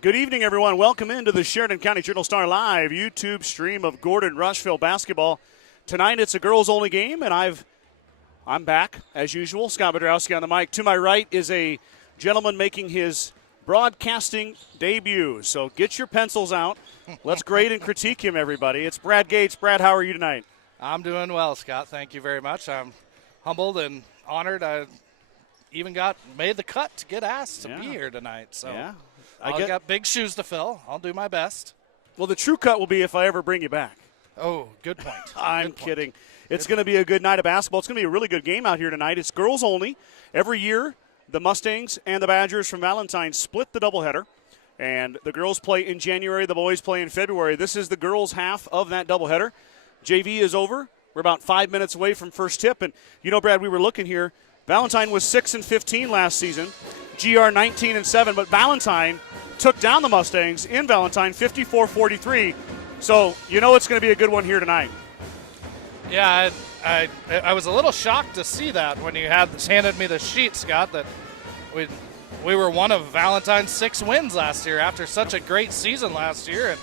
Good evening, everyone. Welcome into the Sheridan County Journal-Star Live YouTube stream of Gordon-Rushville basketball. Tonight it's a girls-only game, and I'm back, as usual. Scott Bedrowski on the mic. To my right is a gentleman making his broadcasting debut. So get your pencils out. Let's grade and critique him, everybody. It's Brad Gates. Brad, how are you tonight? I'm doing well, Scott. Thank you very much. I'm humbled and honored. I even made the cut to get asked to be here tonight. So I got big shoes to fill. I'll do my best. Well, the true cut will be if I ever bring you back. Oh, good point. I'm kidding. It's going to be a good night of basketball. It's going to be a really good game out here tonight. It's girls only. Every year, the Mustangs and the Badgers from Valentine split the doubleheader. And the girls play in January, the boys play in February. This is the girls' half of that doubleheader. JV is over. We're about 5 minutes away from first tip. And, you know, Brad, we were looking here. Valentine was 6-15 last season. GR 19-7. But Valentine took down the Mustangs in Valentine 54-43. So, you know it's going to be a good one here tonight. Yeah, I was a little shocked to see that when you handed me the sheet, Scott, that we were one of Valentine's 6 wins last year after such a great season last year. And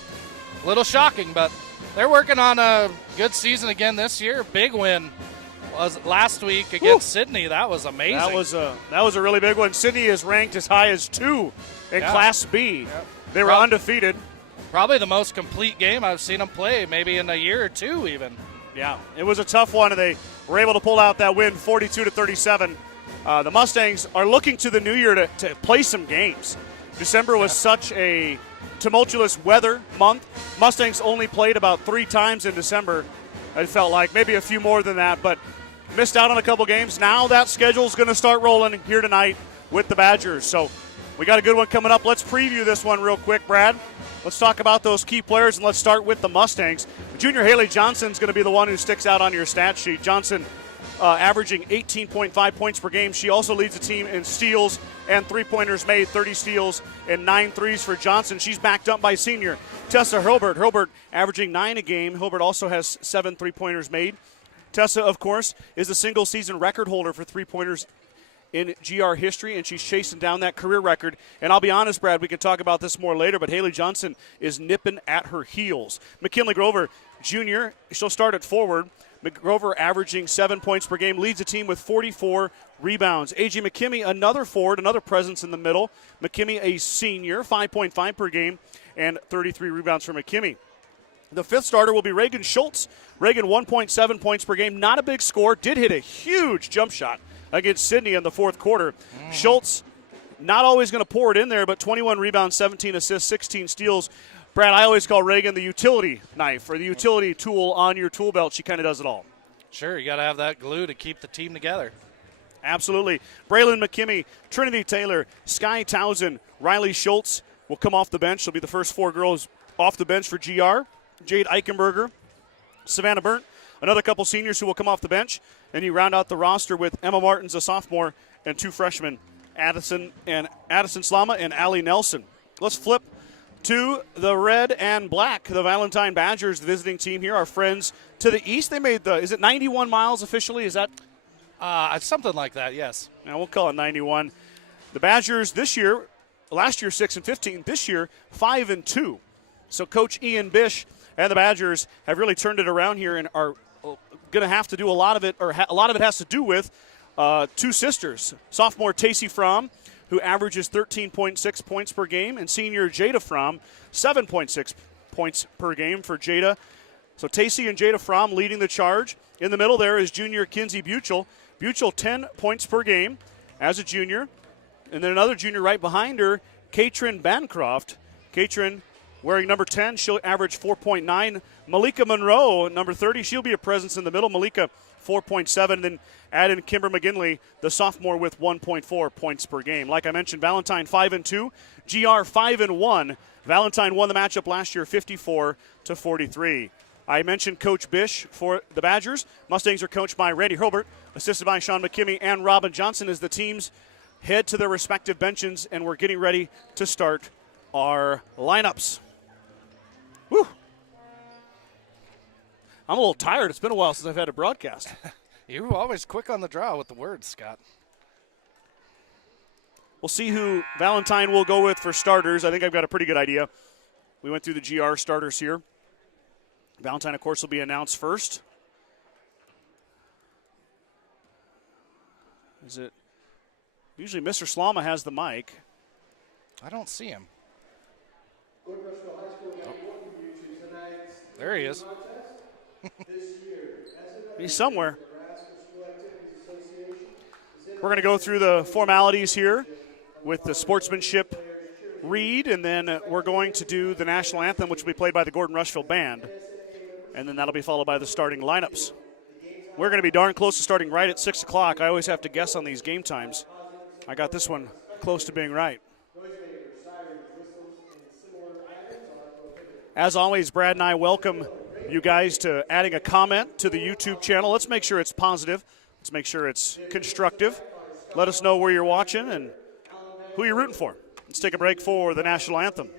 a little shocking, but they're working on a good season again this year. Big win was last week against Sydney. That was amazing. That was a really big one. Sydney is ranked as high as 2 in Class B. Yep. They were undefeated. Probably the most complete game I've seen them play, maybe in a year or two even. Yeah, it was a tough one, and they were able to pull out that win 42-37. The Mustangs are looking to the new year to play some games. December was such a tumultuous weather month. Mustangs only played about 3 times in December. It felt like maybe a few more than that, but missed out on a couple games. Now that schedule's going to start rolling here tonight with the Badgers. So we got a good one coming up. Let's preview this one real quick, Brad. Let's talk about those key players, and let's start with the Mustangs. Junior Haley Johnson's going to be the one who sticks out on your stat sheet. Johnson averaging 18.5 points per game. She also leads the team in steals and three-pointers made, 30 steals and 9 threes for Johnson. She's backed up by senior Tessa Hilbert. Hilbert averaging 9 a game. Hilbert also has 7 three-pointers made. Tessa, of course, is the single-season record holder for three-pointers in GR history, and she's chasing down that career record. And I'll be honest, Brad, we can talk about this more later, but Haley Johnson is nipping at her heels. McKinley Grover, Jr., she'll start at forward. McGrover averaging 7 points per game, leads the team with 44 rebounds. A.J. McKimmey, another forward, another presence in the middle. McKimmey, a senior, 5.5 per game, and 33 rebounds for McKimmey. The fifth starter will be Reagan Schultz. Reagan, 1.7 points per game, not a big score, did hit a huge jump shot against Sydney in the fourth quarter. Schultz, not always going to pour it in there, but 21 rebounds, 17 assists, 16 steals. Brad, I always call Reagan the utility knife or the utility tool on your tool belt. She kind of does it all. Sure, you got to have that glue to keep the team together. Absolutely. Braylon McKimmey, Trinity Taylor, Sky Townsend, Riley Schultz will come off the bench. She'll be the first 4 girls off the bench for GR. Jade Eichenberger, Savannah Burnt, another couple seniors who will come off the bench. And you round out the roster with Emma Martins, a sophomore, and 2 freshmen, Addison Slama and Allie Nelson. Let's flip to the red and black, the Valentine Badgers, the visiting team here. Our friends to the east, they made is it 91 miles officially? Is that? Something like that, yes. Now we'll call it 91. The Badgers this year, last year 6-15, this year 5-2. So Coach Ian Bish and the Badgers have really turned it around here and are going to have to do a lot of it, or a lot of it has to do with 2 sisters. Sophomore Tacey Fromm, who averages 13.6 points per game, and senior Jada Fromm, 7.6 points per game for Jada. So Tacey and Jada Fromm leading the charge. In the middle there is junior Kinsey Buchel. Buchel, 10 points per game as a junior. And then another junior right behind her, Katrin Bancroft. Katrin wearing number 10, she'll average 4.9. Malika Monroe, number 30, she'll be a presence in the middle. Malika, 4.7. Then add in Kimber McGinley, the sophomore, with 1.4 points per game. Like I mentioned, Valentine 5-2, GR 5-1. Valentine won the matchup last year 54-43. I mentioned Coach Bish for the Badgers. Mustangs are coached by Randy Hilbert, assisted by Sean McKimmey and Robin Johnson as the teams head to their respective benches, and we're getting ready to start our lineups. Whew. I'm a little tired. It's been a while since I've had a broadcast. You're always quick on the draw with the words, Scott. We'll see who Valentine will go with for starters. I think I've got a pretty good idea. We went through the GR starters here. Valentine, of course, will be announced first. Is it? Usually Mr. Slama has the mic. I don't see him. There he is. He's somewhere. We're going to go through the formalities here with the sportsmanship read, and then we're going to do the national anthem, which will be played by the Gordon-Rushville Band. And then that'll be followed by the starting lineups. We're going to be darn close to starting right at 6 o'clock. I always have to guess on these game times. I got this one close to being right. As always, Brad and I welcome you guys to adding a comment to the YouTube channel. Let's make sure it's positive. Let's make sure it's constructive. Let us know where you're watching and who you're rooting for. Let's take a break for the national anthem.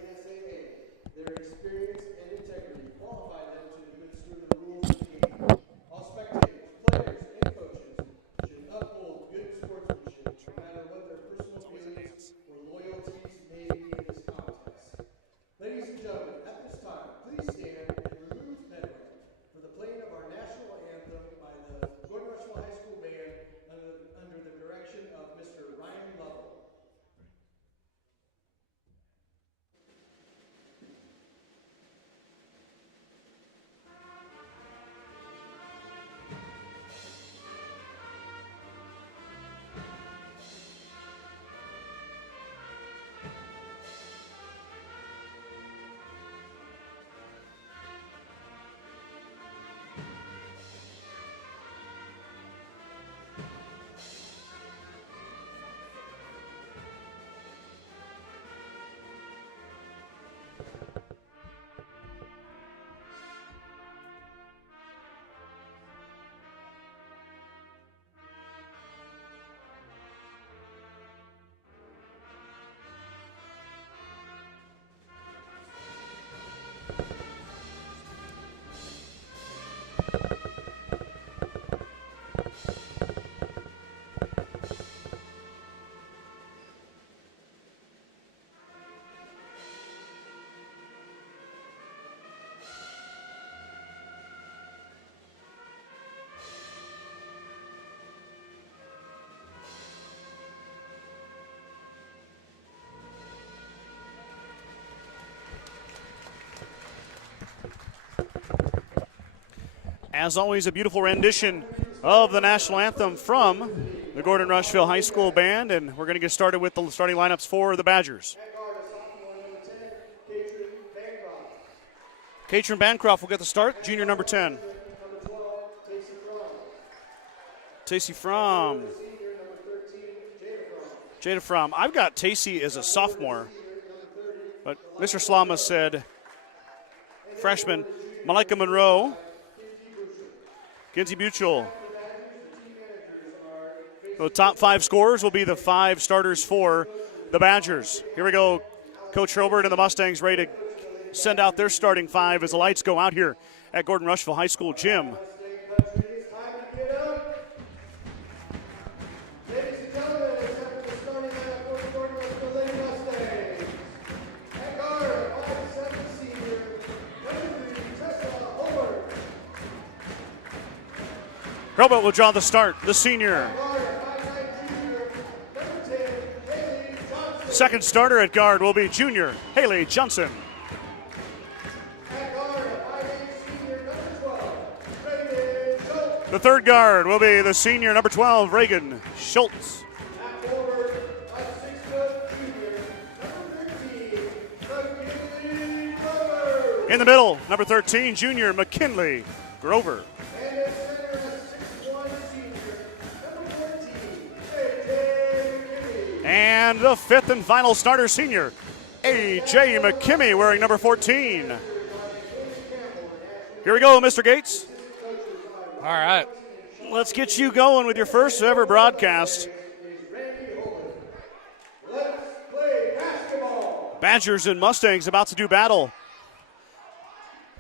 As always, a beautiful rendition of the national anthem from the Gordon-Rushville High School Band, and we're going to get started with the starting lineups for the Badgers. Katrin Bancroft will get the start, junior number 10. Tacey Fromm. Jada Fromm. I've got Tacey as a sophomore, but Mr. Slama said freshman. Malika Monroe. Kinsey Buchel. The top 5 scorers will be the 5 starters for the Badgers. Here we go. Coach Hurlbert and the Mustangs ready to send out their starting 5 as the lights go out here at Gordon-Rushville High School gym. Hurlbert will draw the start, the senior. Second starter at guard will be junior Haley Johnson. The third guard will be the senior number 12, Reagan Schultz. In the middle, number 13, junior McKinley Grover. And the fifth and final starter, senior A.J. McKimmey, wearing number 14. Here we go, Mr. Gates. All right. Let's get you going with your first ever broadcast. Badgers and Mustangs about to do battle.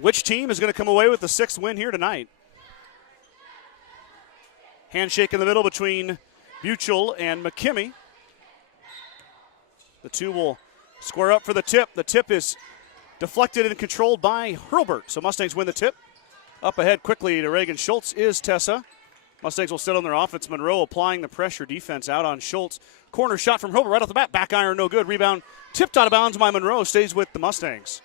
Which team is going to come away with the 6th win here tonight? Handshake in the middle between Buchel and McKimmey. The two will square up for the tip. The tip is deflected and controlled by Hurlburt. So Mustangs win the tip. Up ahead quickly to Reagan Schultz is Tessa. Mustangs will sit on their offense. Monroe applying the pressure. Defense out on Schultz. Corner shot from Hurlburt right off the bat. Back iron, no good. Rebound tipped out of bounds by Monroe. Stays with the Mustangs.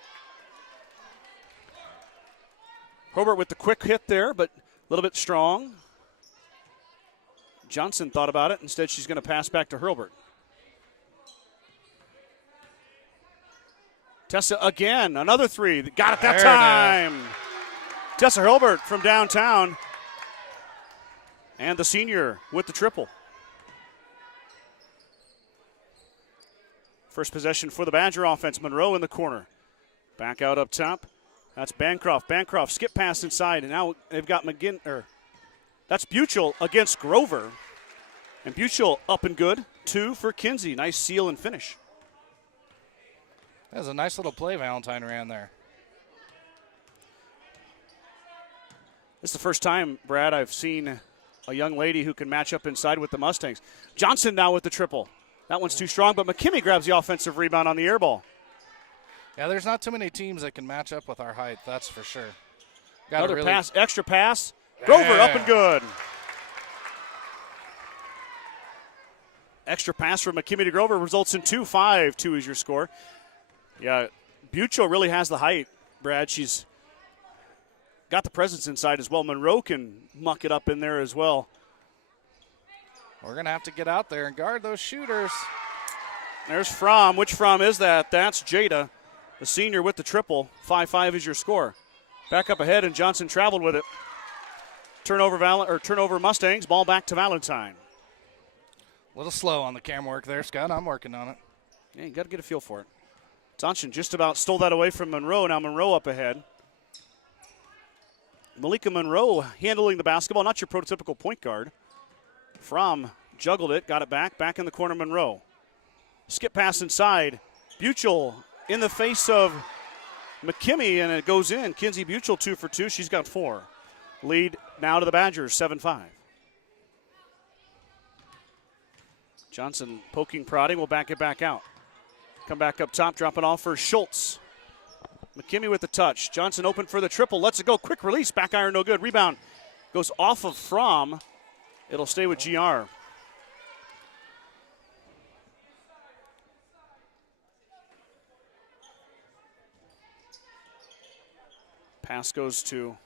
Hurlburt with the quick hit there, but a little bit strong. Johnson thought about it. Instead, she's going to pass back to Hurlburt. Tessa again. Another three. Got it that time. Tessa Hurlburt from downtown. And the senior with the triple. First possession for the Badger offense. Monroe in the corner. Back out up top. That's Bancroft. Bancroft skip pass inside. And now they've got that's Buchel against Grover. And Buchel up and good. 2 for Kinsey. Nice seal and finish. That was a nice little play Valentine ran there. This is the first time, Brad, I've seen a young lady who can match up inside with the Mustangs. Johnson now with the triple. That one's too strong, but McKimmey grabs the offensive rebound on the air ball. Yeah, there's not too many teams that can match up with our height, that's for sure. Another pass, extra pass. Grover up and good. Extra pass from McKimmey to Grover results in 2. 5-2 is your score. Yeah, Buchel really has the height, Brad. She's got the presence inside as well. Monroe can muck it up in there as well. We're going to have to get out there and guard those shooters. There's Fromm. Which Fromm is that? That's Jada, the senior with the triple. 5-5 is your score. Back up ahead, and Johnson traveled with it. Turnover Mustangs. Ball back to Valentine. A little slow on the cam work there, Scott. I'm working on it. Yeah, you got to get a feel for it. Johnson just about stole that away from Monroe. Now Monroe up ahead. Malika Monroe handling the basketball. Not your prototypical point guard. Fromm juggled it, got it back in the corner, Monroe. Skip pass inside. Buchel in the face of McKimmey, and it goes in. Kinsey Buchel 2 for 2. She's got 4. Lead now to the Badgers, 7-5. Johnson poking, prodding, will back it back out. Come back up top, drop it off for Schultz. McKimmey with the touch. Johnson open for the triple. Lets it go. Quick release. Back iron, no good. Rebound goes off of Fromm. It'll stay with GR. Pass goes to,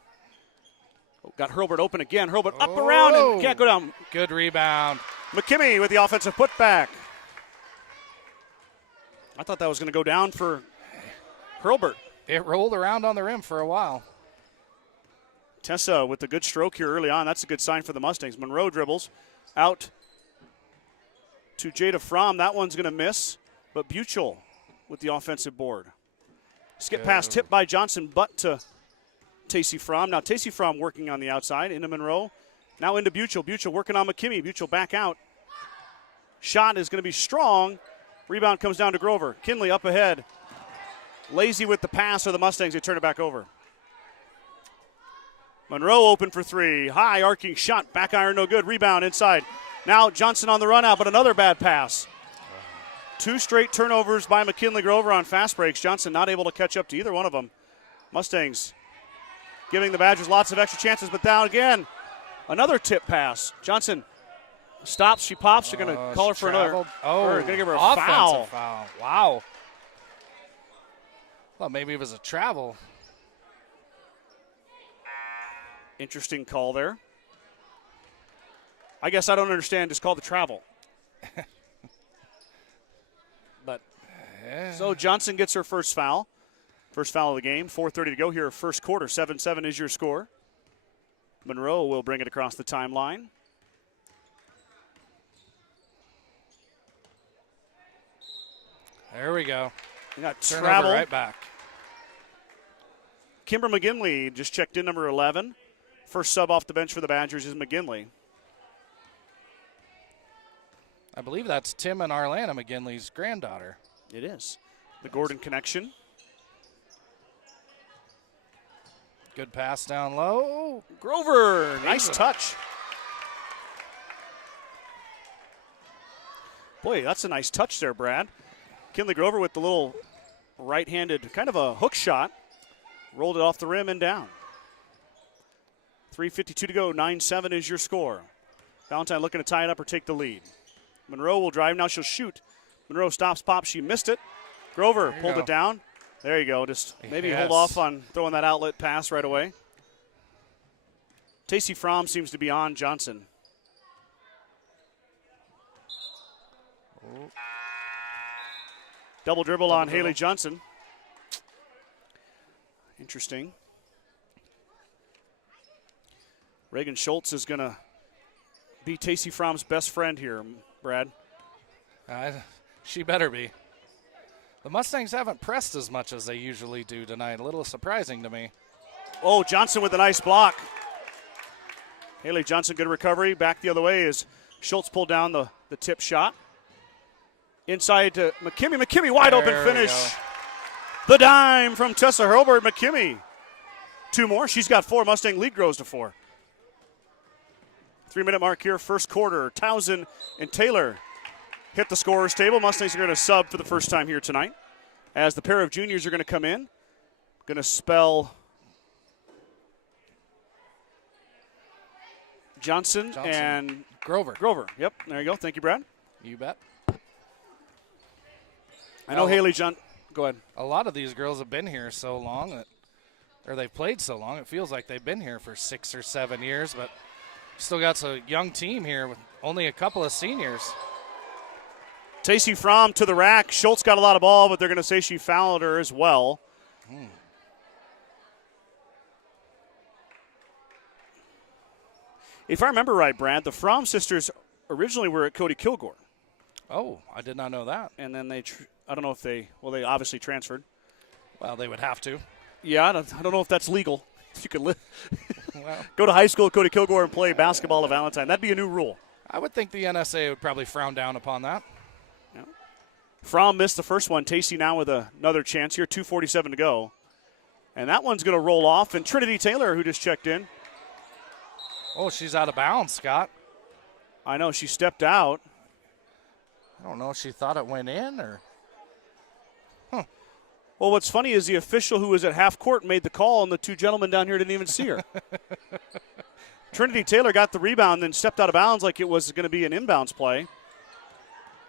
got Hurlburt open again. Hurlburt up around and can't go down. Good rebound. McKimmey with the offensive putback. I thought that was going to go down for Hurlburt. It rolled around on the rim for a while. Tessa with the good stroke here early on. That's a good sign for the Mustangs. Monroe dribbles out to Jada Fromm. That one's going to miss, but Buchel with the offensive board. Skip pass tipped by Johnson, but to Tacey Fromm. Now Tacey Fromm working on the outside into Monroe. Now into Buchel. Buchel working on McKimmey. Buchel back out. Shot is going to be strong. Rebound comes down to Grover. Kinley up ahead. Lazy with the pass, or the Mustangs, they turn it back over. Monroe open for 3. High arcing shot. Back iron, no good. Rebound inside. Now Johnson on the run out, but another bad pass. 2 straight turnovers by McKinley Grover on fast breaks. Johnson not able to catch up to either one of them. Mustangs giving the Badgers lots of extra chances, but down again. Another tip pass. Johnson stops. She pops. They're going to call her for another. Going to give her a foul. Wow. Thought maybe it was a travel. Interesting call there. I guess I don't understand. Just call the travel. But so Johnson gets her first foul. First foul of the game. 4:30 to go here. First quarter. 7-7 is your score. Monroe will bring it across the timeline. There we go. We got Turnover travel. right back. Kimber McGinley just checked in, number 11. First sub off the bench for the Badgers is McGinley. I believe that's Tim and Arlana McGinley's granddaughter. It is. The Gordon connection. Good pass down low. Grover, nice touch. Boy, that's a nice touch there, Brad. McKinley Grover with the little right-handed, kind of a hook shot. Rolled it off the rim and down. 3:52 to go, 9-7 is your score. Valentine looking to tie it up or take the lead. Monroe will drive, now she'll shoot. Monroe stops, pops, she missed it. Grover pulled it down. There you go, just maybe hold off on throwing that outlet pass right away. Tacey Fromm seems to be on Johnson. Double dribble on Haley Johnson. Interesting. Reagan Schultz is going to be Tacey Fromm's best friend here, Brad. She better be. The Mustangs haven't pressed as much as they usually do tonight. A little surprising to me. Oh, Johnson with a nice block. Haley Johnson, good recovery. Back the other way as Schultz pulled down the tip shot. Inside to McKimmie. McKimmie, wide open finish. The dime from Tessa Hurlburt. McKimmie. 2 more. She's got 4. Mustang lead grows to 4. 3-minute mark here, first quarter. Townsend and Taylor hit the scorer's table. Mustangs are going to sub for the first time here tonight as the pair of juniors are going to come in. Going to spell Johnson and Grover. Yep, there you go. Thank you, Brad. You bet. I know Haley John. Go ahead. A lot of these girls have been here so long or they've played so long. It feels like they've been here for 6 or 7 years, but still got a young team here with only a couple of seniors. Tacey Fromm to the rack. Schultz got a lot of ball, but they're going to say she fouled her as well. If I remember right, Brad, the Fromm sisters originally were at Cody Kilgore. Oh, I did not know that. And then I don't know if they obviously transferred. Well, they would have to. Yeah, I don't know if that's legal. You could go to high school at Cody Kilgore and play basketball at Valentine. That'd be a new rule. I would think the NSA would probably frown down upon that. Yeah. Fromm missed the first one. Tacey now with another chance here. 2:47 to go. And that one's going to roll off. And Trinity Taylor, who just checked in. Oh, she's out of bounds, Scott. I know. She stepped out. I don't know if she thought it went in or. Well, what's funny is the official who was at half court made the call, and the 2 gentlemen down here didn't even see her. Trinity Taylor got the rebound, then stepped out of bounds like it was going to be an inbounds play.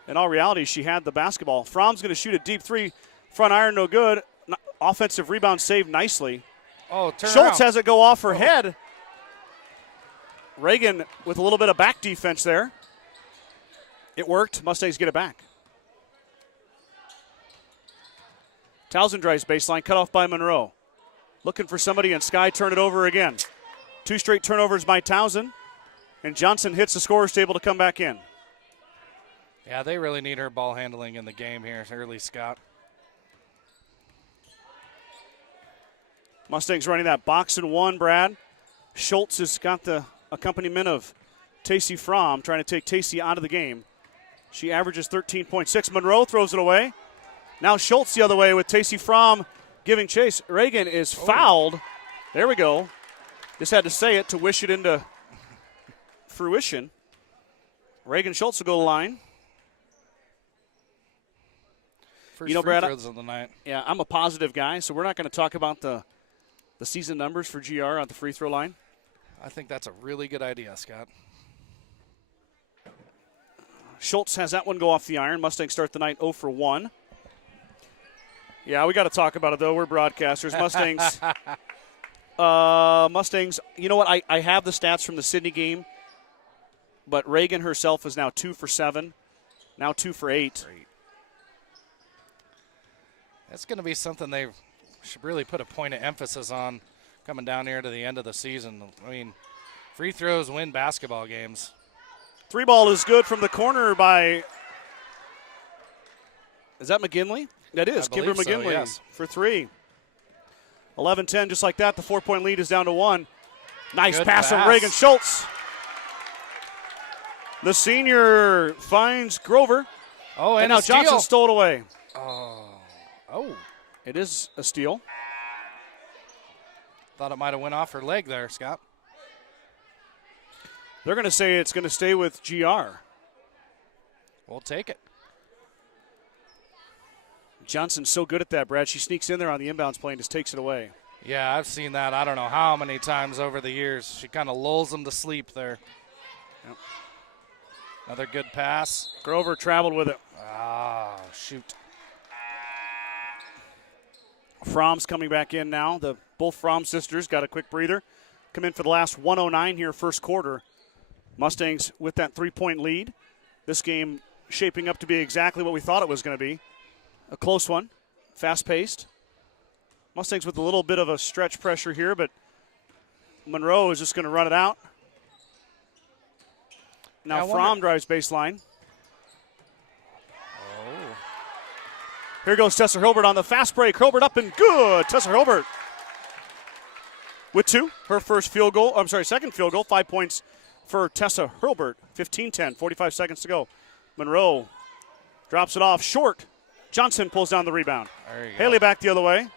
In all reality, she had the basketball. Fromm's going to shoot a deep 3. Front iron, no good. Offensive rebound saved nicely. Oh, Schultz has it go off her head. Reagan with a little bit of back defense there. It worked. Mustangs get it back. Townsend drives baseline, cut off by Monroe. Looking for somebody, and Sky turn it over again. 2 straight turnovers by Townsend, and Johnson hits the scorer's table to come back in. Yeah, they really need her ball handling in the game here early, Scott. Mustangs running that box and 1, Brad. Schultz has got the accompaniment of Tacey Fromm, trying to take Tacey out of the game. She averages 13.6. Monroe throws it away. Now Schultz the other way with Tacey Fromm giving chase. Reagan is fouled. There we go. Just had to say it to wish it into fruition. Reagan Schultz will go to the line. First Brad, throws of the night. Yeah, I'm a positive guy, so we're not going to talk about the season numbers for GR on the free throw line. I think that's a really good idea, Scott. Schultz has that one go off the iron. Mustangs start the night 0 for 1. Yeah, we got to talk about it, though. We're broadcasters. Mustangs. Mustangs, you know what? I have the stats from the Sydney game, but Reagan herself is now 2 for 7, now 2 for 8. That's going to be something they should really put a point of emphasis on coming down here to the end of the season. I mean, free throws win basketball games. 3 ball is good from the corner by, is that McGinley? That is, Kimber McGinley so, yes. for 3. 11-10, just like that. The 4-point lead is down to 1. Nice pass from Reagan Schultz. The senior finds Grover. Oh, and now steal. Johnson stole it away. Oh. It is a steal. Thought it might have went off her leg there, Scott. They're going to say it's going to stay with GR. We'll take it. Johnson's so good at that, Brad. She sneaks in there on the inbounds play and just takes it away. Yeah, I've seen that I don't know how many times over the years. She kind of lulls them to sleep there. Yep. Another good pass. Grover traveled with it. Ah, shoot. Fromm's coming back in now. Both Fromm sisters got a quick breather. Come in for the last 1:09 here, first quarter. Mustangs with that 3-point lead. This game shaping up to be exactly what we thought it was going to be. A close one, fast-paced. Mustangs with a little bit of a stretch pressure here, but Monroe is just going to run it out. Now Fromm drives baseline. Oh. Here goes Tessa Hilbert on the fast break. Hilbert up and good. Tessa Hilbert with 2. Her second field goal. 5 points for Tessa Hilbert. 15-10, 45 seconds to go. Monroe drops it off short. Johnson pulls down the rebound. Haley back the other way.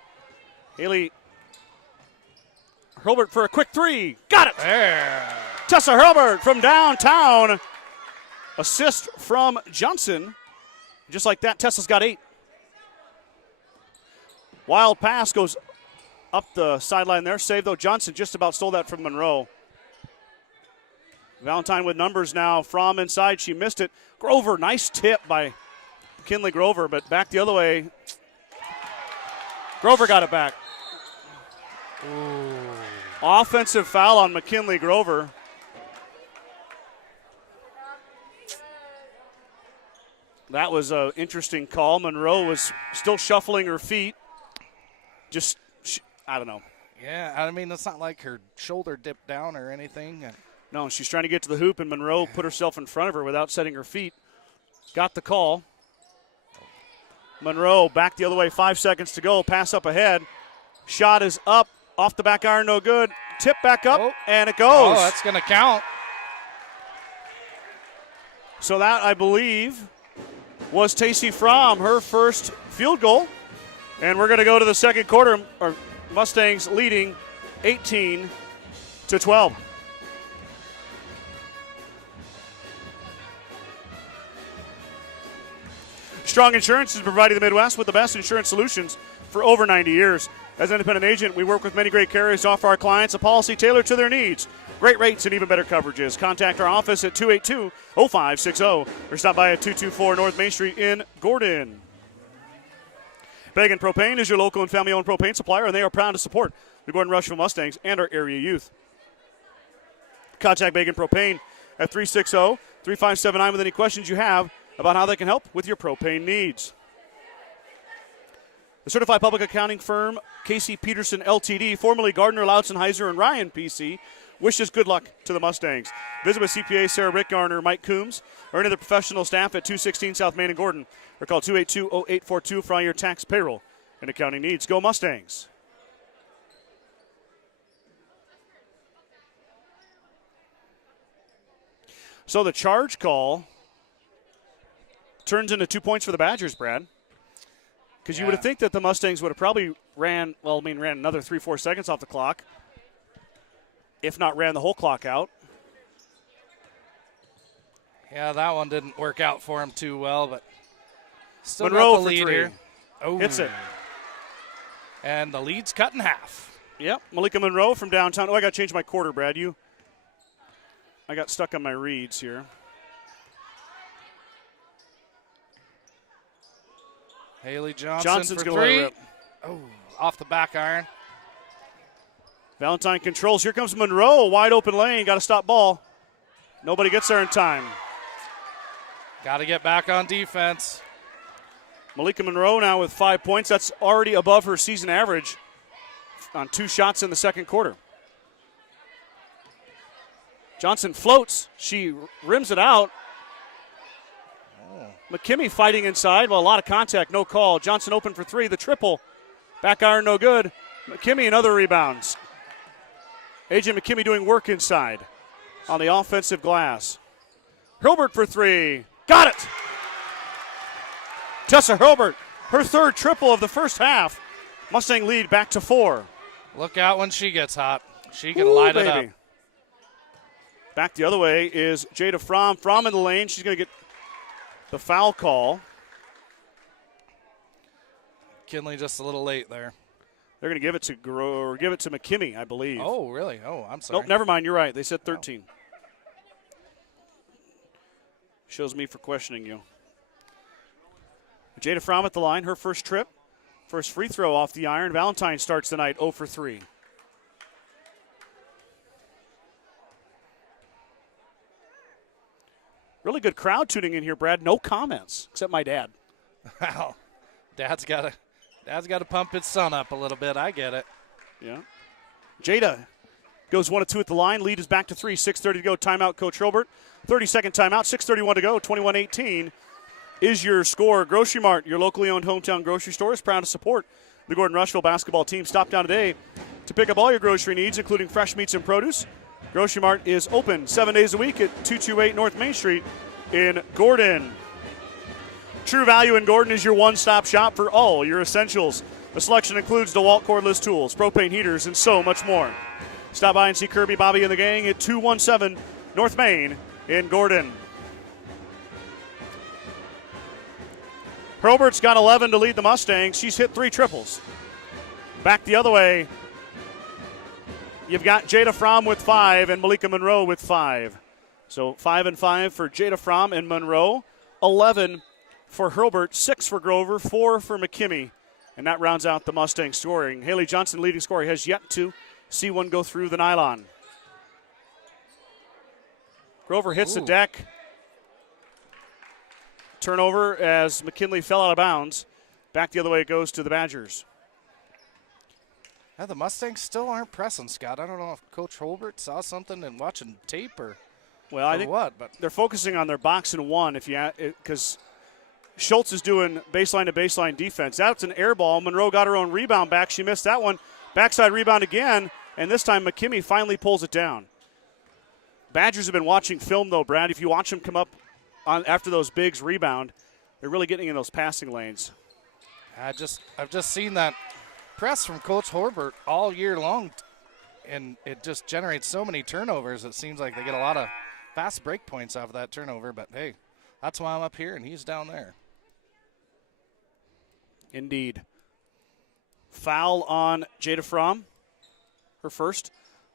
Haley Hilbert for a quick 3. Got it! There. Tessa Hilbert from downtown. Assist from Johnson. Just like that, Tessa's got 8. Wild pass goes up the sideline there. Save, though. Johnson just about stole that from Monroe. Valentine with numbers now. Fromm inside. She missed it. Grover, nice tip by McKinley Grover, but back the other way. Grover got it back. Ooh. Offensive foul on McKinley Grover. That was an interesting call. Monroe was still shuffling her feet. I don't know. Yeah, I mean, it's not like her shoulder dipped down or anything. No, she's trying to get to the hoop, and Monroe put herself in front of her without setting her feet. Got the call. Monroe back the other way, 5 seconds to go. Pass up ahead. Shot is up. Off the back iron, no good. Tip back up, and it goes. Oh, that's going to count. So that, I believe, was Tacey Fromm, her first field goal. And we're going to go to the second quarter. Mustangs leading 18-12. Strong Insurance is providing the Midwest with the best insurance solutions for over 90 years. As an independent agent, we work with many great carriers to offer our clients a policy tailored to their needs. Great rates and even better coverages. Contact our office at 282-0560 or stop by at 224 North Main Street in Gordon. Bagan Propane is your local and family-owned propane supplier, and they are proud to support the Gordon-Rushville Mustangs and our area youth. Contact Bagan Propane at 360-3579 with any questions you have about how they can help with your propane needs. The certified public accounting firm Casey Peterson LTD, formerly Gardner, Lautzenheiser, and Ryan PC, wishes good luck to the Mustangs. Visit with CPA Sarah Rick Garner, Mike Coombs, or any of the professional staff at 216 South Main and Gordon, or call 282-0842 for all your tax, payroll, and accounting needs. Go Mustangs! So the charge call turns into 2 points for the Badgers, Brad. Because you would have think that the Mustangs would have probably ran another 3-4 seconds off the clock, if not ran the whole clock out. Yeah, that one didn't work out for him too well, but still Monroe got the lead for 3. here. Oh. Hits it. And the lead's cut in half. Yep, Malika Monroe from downtown. Oh, I got to change my quarter, Brad. I got stuck on my reads here. Haley Johnson's for going 3. to rip. Oh, off the back iron. Valentine controls. Here comes Monroe, wide open lane. Got to stop ball. Nobody gets there in time. Got to get back on defense. Malika Monroe now with 5 points. That's already above her season average on 2 shots in the second quarter. Johnson floats. She rims it out. McKimmey fighting inside. Well, a lot of contact, no call. Johnson open for 3. The triple. Back iron, no good. McKimmey and other rebounds. A.J. McKimmey doing work inside on the offensive glass. Hilbert for 3. Got it! Tessa Hilbert, her third triple of the first half. Mustang lead back to 4. Look out when she gets hot. She can light it up. Back the other way is Jada Fromm. Fromm in the lane. She's going to get the foul call. McKinley just a little late there. They're going to give it to McKimmie, I believe. Oh, really? Oh, I'm sorry. Nope, never mind. You're right. They said 13. Oh. Shows me for questioning you. Jada Fromm at the line, her first trip. First free throw off the iron. Valentine starts the night 0 for 3. Really good crowd tuning in here, Brad. No comments, except my dad. Wow. Dad's got to pump his son up a little bit. I get it. Yeah. Jada goes 1 of 2 at the line. Lead is back to 3. 6:30 to go. Timeout, Coach Hilbert. 30-second timeout. 6:31 to go. 21-18 is your score. Grocery Mart, your locally owned hometown grocery store, is proud to support the Gordon-Rushville basketball team. Stop down today to pick up all your grocery needs, including fresh meats and produce. Grocery Mart is open 7 days a week at 228 North Main Street in Gordon. True Value in Gordon is your one-stop shop for all your essentials. The selection includes DeWalt cordless tools, propane heaters, and so much more. Stop by and see Kirby, Bobby, and the gang at 217 North Main in Gordon. Hurlbert's got 11 to lead the Mustangs. She's hit 3 triples. Back the other way, you've got Jada Fromm with 5 and Malika Monroe with 5. So 5 and 5 for Jada Fromm and Monroe. 11 for Hurlbert, 6 for Grover, 4 for McKimmie. And that rounds out the Mustang scoring. Haley Johnson, leading scorer, has yet to see one go through the nylon. Grover hits the deck. Turnover as McKinley fell out of bounds. Back the other way it goes to the Badgers. Yeah, the Mustangs still aren't pressing, Scott. I don't know if Coach Hurlbert saw something in watching tape or I think what, but they're focusing on their box and one. Because Schultz is doing baseline to baseline defense. That's an air ball. Monroe got her own rebound back. She missed that one. Backside rebound again, and this time McKimmie finally pulls it down. Badgers have been watching film, though, Brad. If you watch them come up after those bigs rebound, they're really getting in those passing lanes. I've just seen that press from Coach Hurlbert all year long, and it just generates so many turnovers. It seems like they get a lot of fast break points off of that turnover, but hey, that's why I'm up here and he's down there. Indeed. Foul on Jada Fromm. Her first.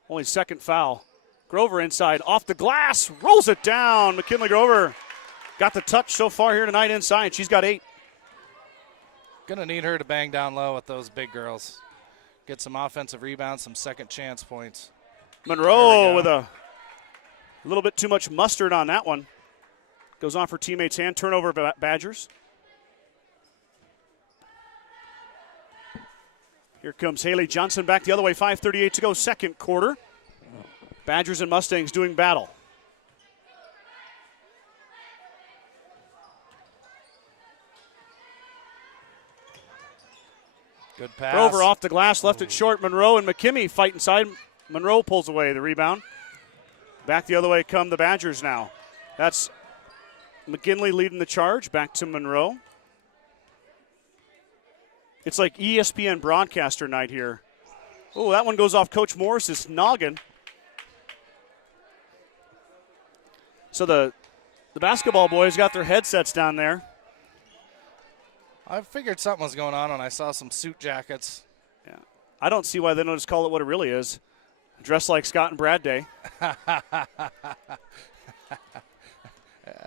Only second foul. Grover inside. Off the glass. Rolls it down. McKinley Grover got the touch so far here tonight inside. She's got 8. Going to need her to bang down low with those big girls. Get some offensive rebounds, some second chance points. Monroe with a little bit too much mustard on that one. Goes off her teammate's hand. Turnover Badgers. Here comes Haley Johnson back the other way. 5:38 to go, second quarter. Badgers and Mustangs doing battle. Good pass. Grover off the glass, left it short. Monroe and McKimmie fight inside. Monroe pulls away the rebound. Back the other way come the Badgers now. That's McKinley leading the charge. Back to Monroe. It's like ESPN broadcaster night here. Oh, that one goes off Coach Morris's noggin. So the basketball boys got their headsets down there. I figured something was going on when I saw some suit jackets. Yeah, I don't see why they don't just call it what it really is. Dressed like Scott and Brad Day.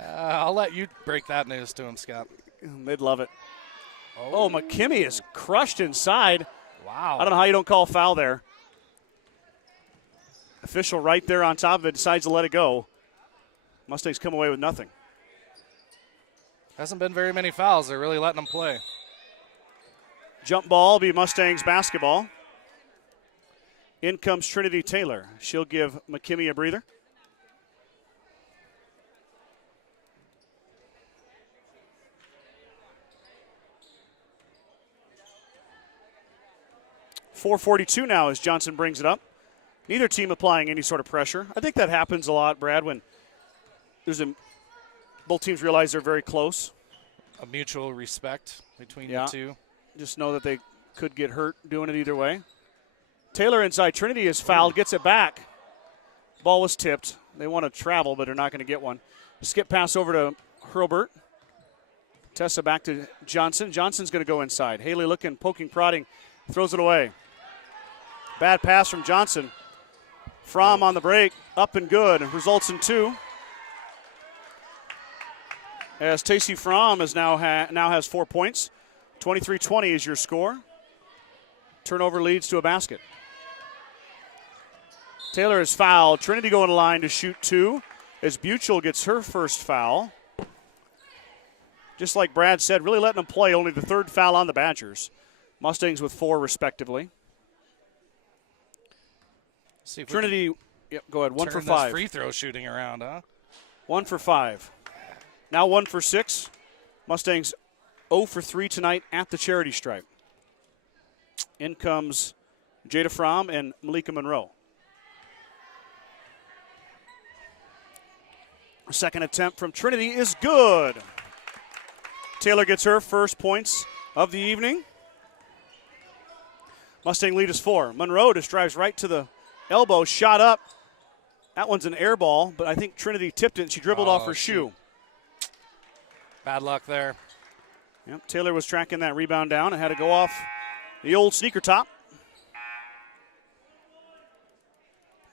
I'll let you break that news to them, Scott. They'd love it. Oh, McKimmie is crushed inside. Wow. I don't know how you don't call foul there. Official right there on top of it decides to let it go. Mustangs come away with nothing. Hasn't been very many fouls. They're really letting them play. Jump ball will be Mustangs basketball. In comes Trinity Taylor. She'll give McKimmie a breather. .442 now as Johnson brings it up. Neither team applying any sort of pressure. I think that happens a lot, Brad, when both teams realize they're very close. A mutual respect between the two. Just know that they could get hurt doing it either way. Taylor inside. Trinity is fouled, gets it back. Ball was tipped. They want to travel, but they're not going to get one. Skip pass over to Hurlbert. Tessa back to Johnson. Johnson's going to go inside. Haley looking, poking, prodding, throws it away. Bad pass from Johnson. Fromm on the break, up and good, results in 2. As Tacey Fromm is now has 4 points. 23-20 is your score. Turnover leads to a basket. Taylor is fouled. Trinity going to line to shoot 2 as Buchel gets her first foul. Just like Brad said, really letting them play. Only the 3rd foul on the Badgers. Mustangs with 4 respectively. See if Trinity, yep, go ahead. 1 for 5. This free throw shooting around, huh? 1 for 5. Now 1 for 6. Mustangs 0 for 3 tonight at the charity stripe. In comes Jada Fromm and Malika Monroe. Second attempt from Trinity is good. Taylor gets her first points of the evening. Mustang lead is 4. Monroe just drives right to the elbow, shot up. That one's an air ball, but I think Trinity tipped it and she dribbled off her shoe. Bad luck there. Yep, Taylor was tracking that rebound down and had to go off the old sneaker top.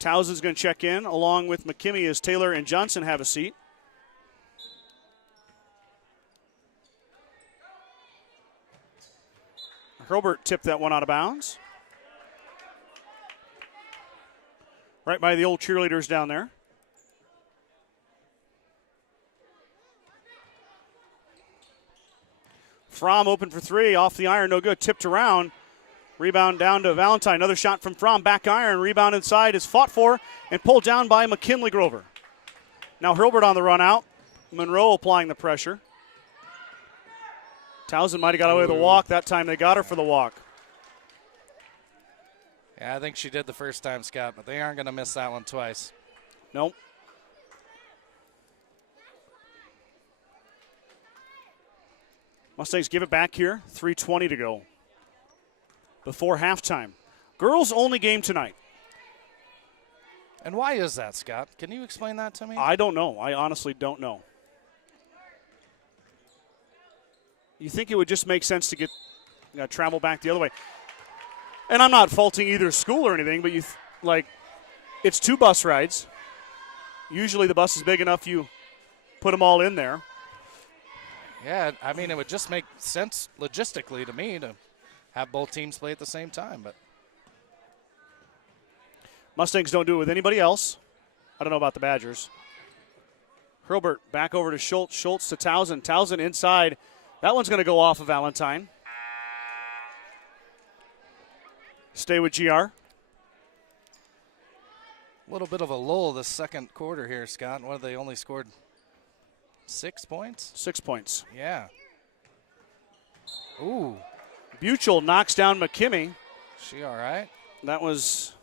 Towson's going to check in along with McKimmie as Taylor and Johnson have a seat. Herbert tipped that one out of bounds. Right by the old cheerleaders down there. Fromm open for 3, off the iron, no good, tipped around. Rebound down to Valentine, another shot from Fromm, back iron, rebound inside is fought for and pulled down by McKinley Grover. Now Herbert on the run out, Monroe applying the pressure. Towson might have got away with a walk, that time they got her for the walk. Yeah, I think she did the first time, Scott, but they aren't going to miss that one twice. Nope. Mustangs give it back here. 3:20 to go before halftime. Girls only game tonight. And why is that, Scott? Can you explain that to me? I don't know. I honestly don't know. You think it would just make sense to travel back the other way. And I'm not faulting either school or anything, but it's 2 bus rides. Usually the bus is big enough you put them all in there. Yeah, I mean, it would just make sense logistically to me to have both teams play at the same time. But Mustangs don't do it with anybody else. I don't know about the Badgers. Herbert back over to Schultz. Schultz to Towson. Towson inside. That one's going to go off of Valentine. Stay with GR. A little bit of a lull this second quarter here, Scott. What have they only scored? 6 points? 6 points. Yeah. Ooh. Buchel knocks down McKimmie. She all right? That was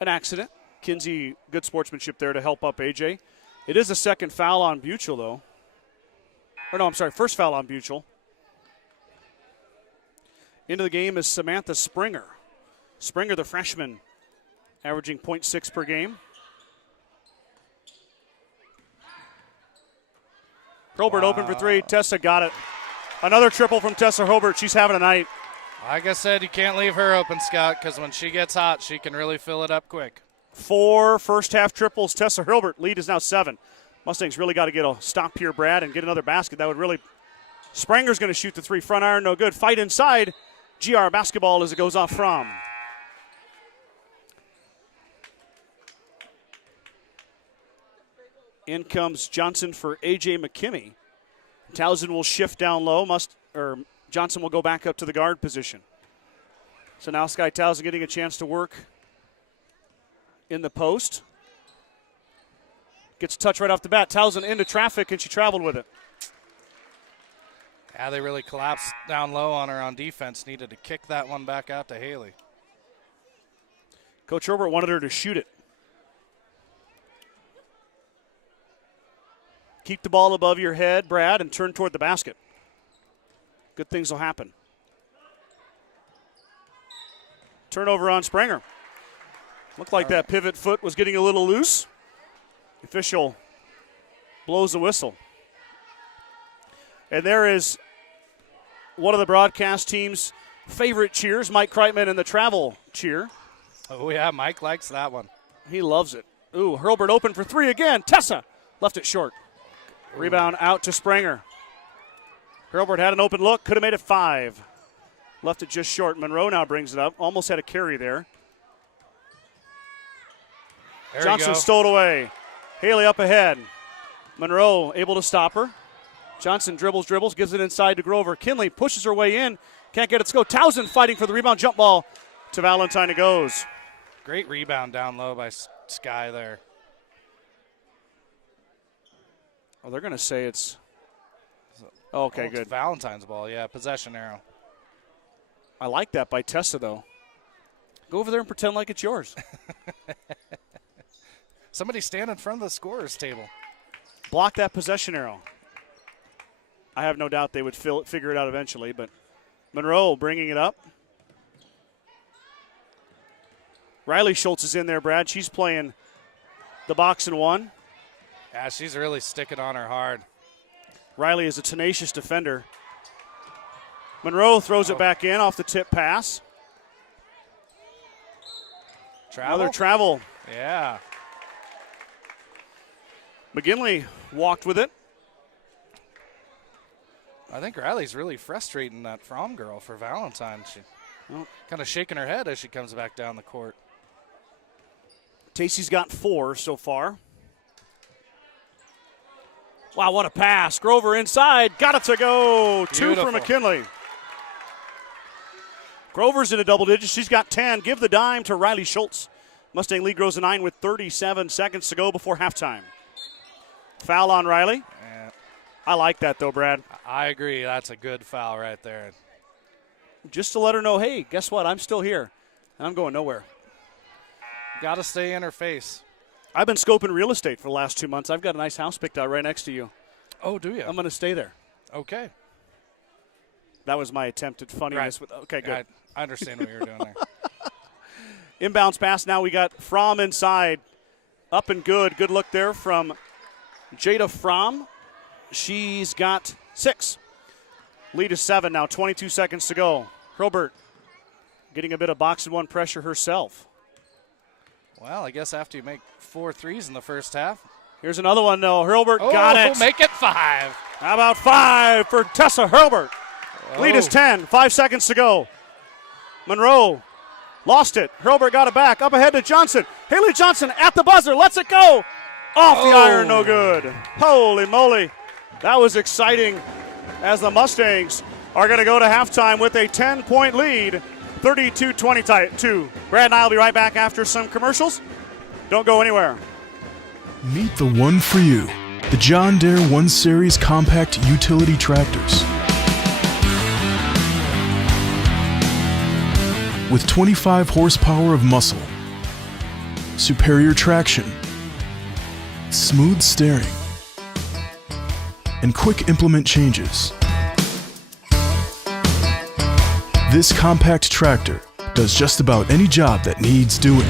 an accident. Kinsey, good sportsmanship there to help up AJ. It is a second foul on Buchel, though. Or no, I'm sorry, first foul on Buchel. Into the game is Samantha Springer. Springer, the freshman, averaging 0.6 per game. Hobart open for 3. Tessa got it. Another triple from Tessa Hobart. She's having a night. Like I said, you can't leave her open, Scott, because when she gets hot, she can really fill it up quick. 4 first-half triples. Tessa Hobart. Lead is now 7. Mustangs really got to get a stop here, Brad, and get another basket. That would really – Springer's going to shoot the 3. Front iron, no good. Fight inside. GR basketball as it goes off from. In comes Johnson for A.J. McKimmie. Towson will shift down low. Johnson will go back up to the guard position. So now Sky Towson getting a chance to work in the post. Gets a touch right off the bat. Towson into traffic, and she traveled with it. Yeah, they really collapsed down low on her on defense. Needed to kick that one back out to Haley. Coach Herbert wanted her to shoot it. Keep the ball above your head, Brad, and turn toward the basket. Good things will happen. Turnover on Springer. Looked like that pivot foot was getting a little loose. The official blows the whistle. And there is one of the broadcast team's favorite cheers, Mike Kreitman in the travel cheer. Oh, yeah, Mike likes that one. He loves it. Ooh, Hurlburt open for three again. Tessa left it short. Rebound out to Springer. Hurlburt had an open look, could have made it 5. Left it just short. Monroe now brings it up. Almost had a carry there. Johnson stole it away. Haley up ahead. Monroe able to stop her. Johnson dribbles, gives it inside to Grover. Kinley pushes her way in. Can't get it to go. Townsend fighting for the rebound. Jump ball to Valentine. It goes. Great rebound down low by Sky there. Oh, they're going to say it's. Okay, good. Valentine's ball, yeah, possession arrow. I like that by Tessa, though. Go over there and pretend like it's yours. Somebody stand in front of the scorer's table. Block that possession arrow. I have no doubt they would figure it out eventually, but Monroe bringing it up. Riley Schultz is in there, Brad. She's playing the box and one. Yeah, she's really sticking on her hard. Riley is a tenacious defender. Monroe throws it back in off the tip pass. Another travel. Yeah. McGinley walked with it. I think Riley's really frustrating that Fromm girl for Valentine. She kind of shaking her head as she comes back down the court. Tacey's got 4 so far. Wow, what a pass. Grover inside. Got it to go. Beautiful. 2 for McKinley. Grover's in a double digit. She's got 10. Give the dime to Riley Schultz. Mustang lead grows to 9 with 37 seconds to go before halftime. Foul on Riley. Yeah. I like that, though, Brad. I agree. That's a good foul right there. Just to let her know, hey, guess what? I'm still here. And I'm going nowhere. Got to stay in her face. I've been scoping real estate for the last 2 months. I've got a nice house picked out right next to you. Oh, do you? I'm going to stay there. Okay. That was my attempt at funniness. Right. Okay, good. I understand what you're doing there. Inbounds pass. Now we got Fromm inside. Up and good. Good look there from Jada Fromm. She's got 6. Lead is 7 now. 22 seconds to go. Hurlburt getting a bit of box and one pressure herself. Well, I guess after you make 4 threes in the first half. Here's another one, though. Hurlburt got it. Make it 5. How about 5 for Tessa Hurlburt? Lead is 10. 5 seconds to go. Monroe lost it. Hurlburt got it back. Up ahead to Johnson. Haley Johnson at the buzzer. Lets it go. Off the iron. No good. Holy moly. That was exciting as the Mustangs are going to go to halftime with a 10-point lead. 32-22. Brad and I will be right back after some commercials. Don't go anywhere. Meet the one for you. The John Deere 1 Series compact utility tractors. With 25 horsepower of muscle, superior traction, smooth steering, and quick implement changes. This compact tractor does just about any job that needs doing.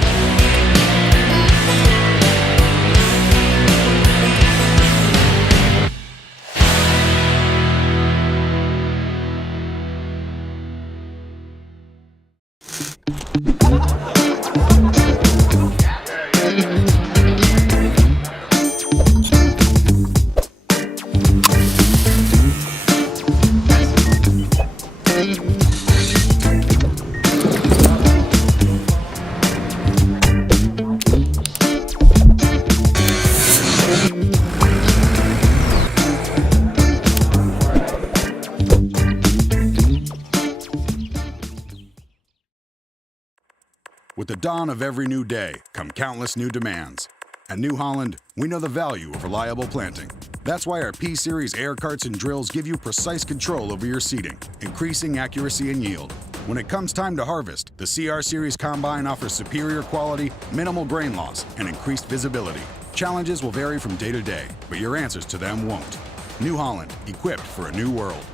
With the dawn of every new day come countless new demands. At New Holland, we know the value of reliable planting. That's why our P-Series air carts and drills give you precise control over your seeding, increasing accuracy and yield. When it comes time to harvest, the CR Series Combine offers superior quality, minimal grain loss, and increased visibility. Challenges will vary from day to day, but your answers to them won't. New Holland, equipped for a new world.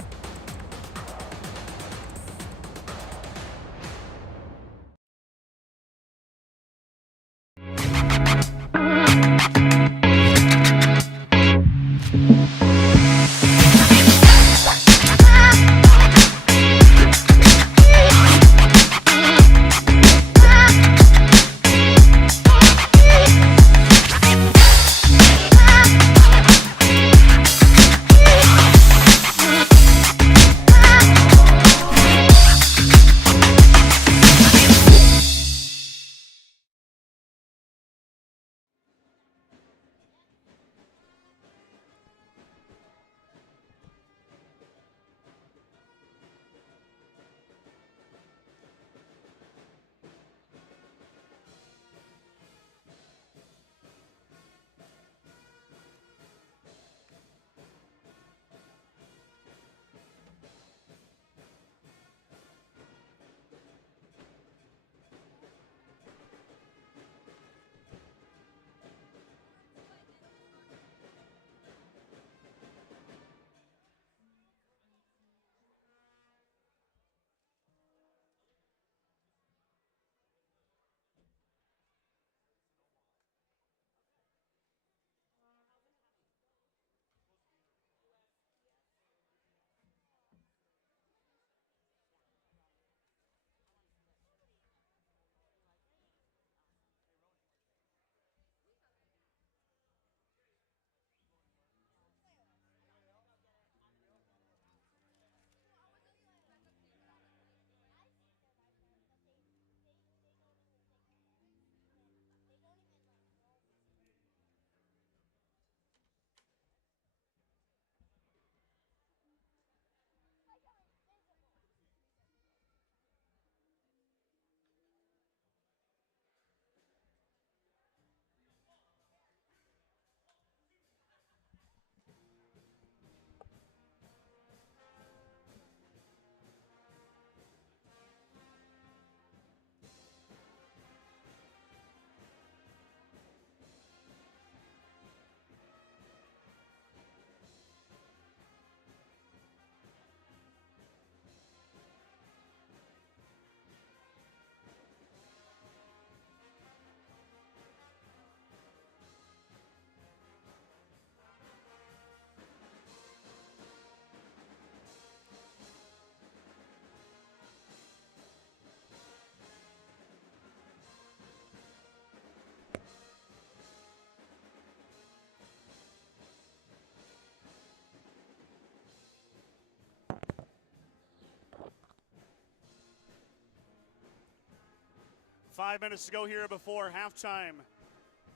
5 minutes to go here before halftime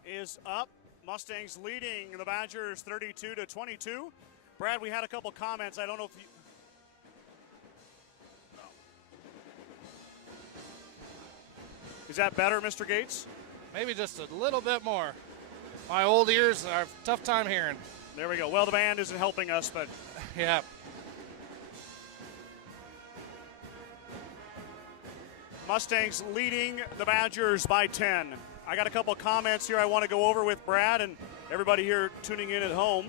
is up. Mustangs leading the Badgers 32-22. Brad, we had a couple comments. I don't know if you... No. Is that better, Mr. Gates? Maybe just a little bit more. My old ears are a tough time hearing. There we go. Well, the band isn't helping us, but... Yeah. Mustangs leading the Badgers by 10. I got a couple comments here I want to go over with Brad and everybody here tuning in at home.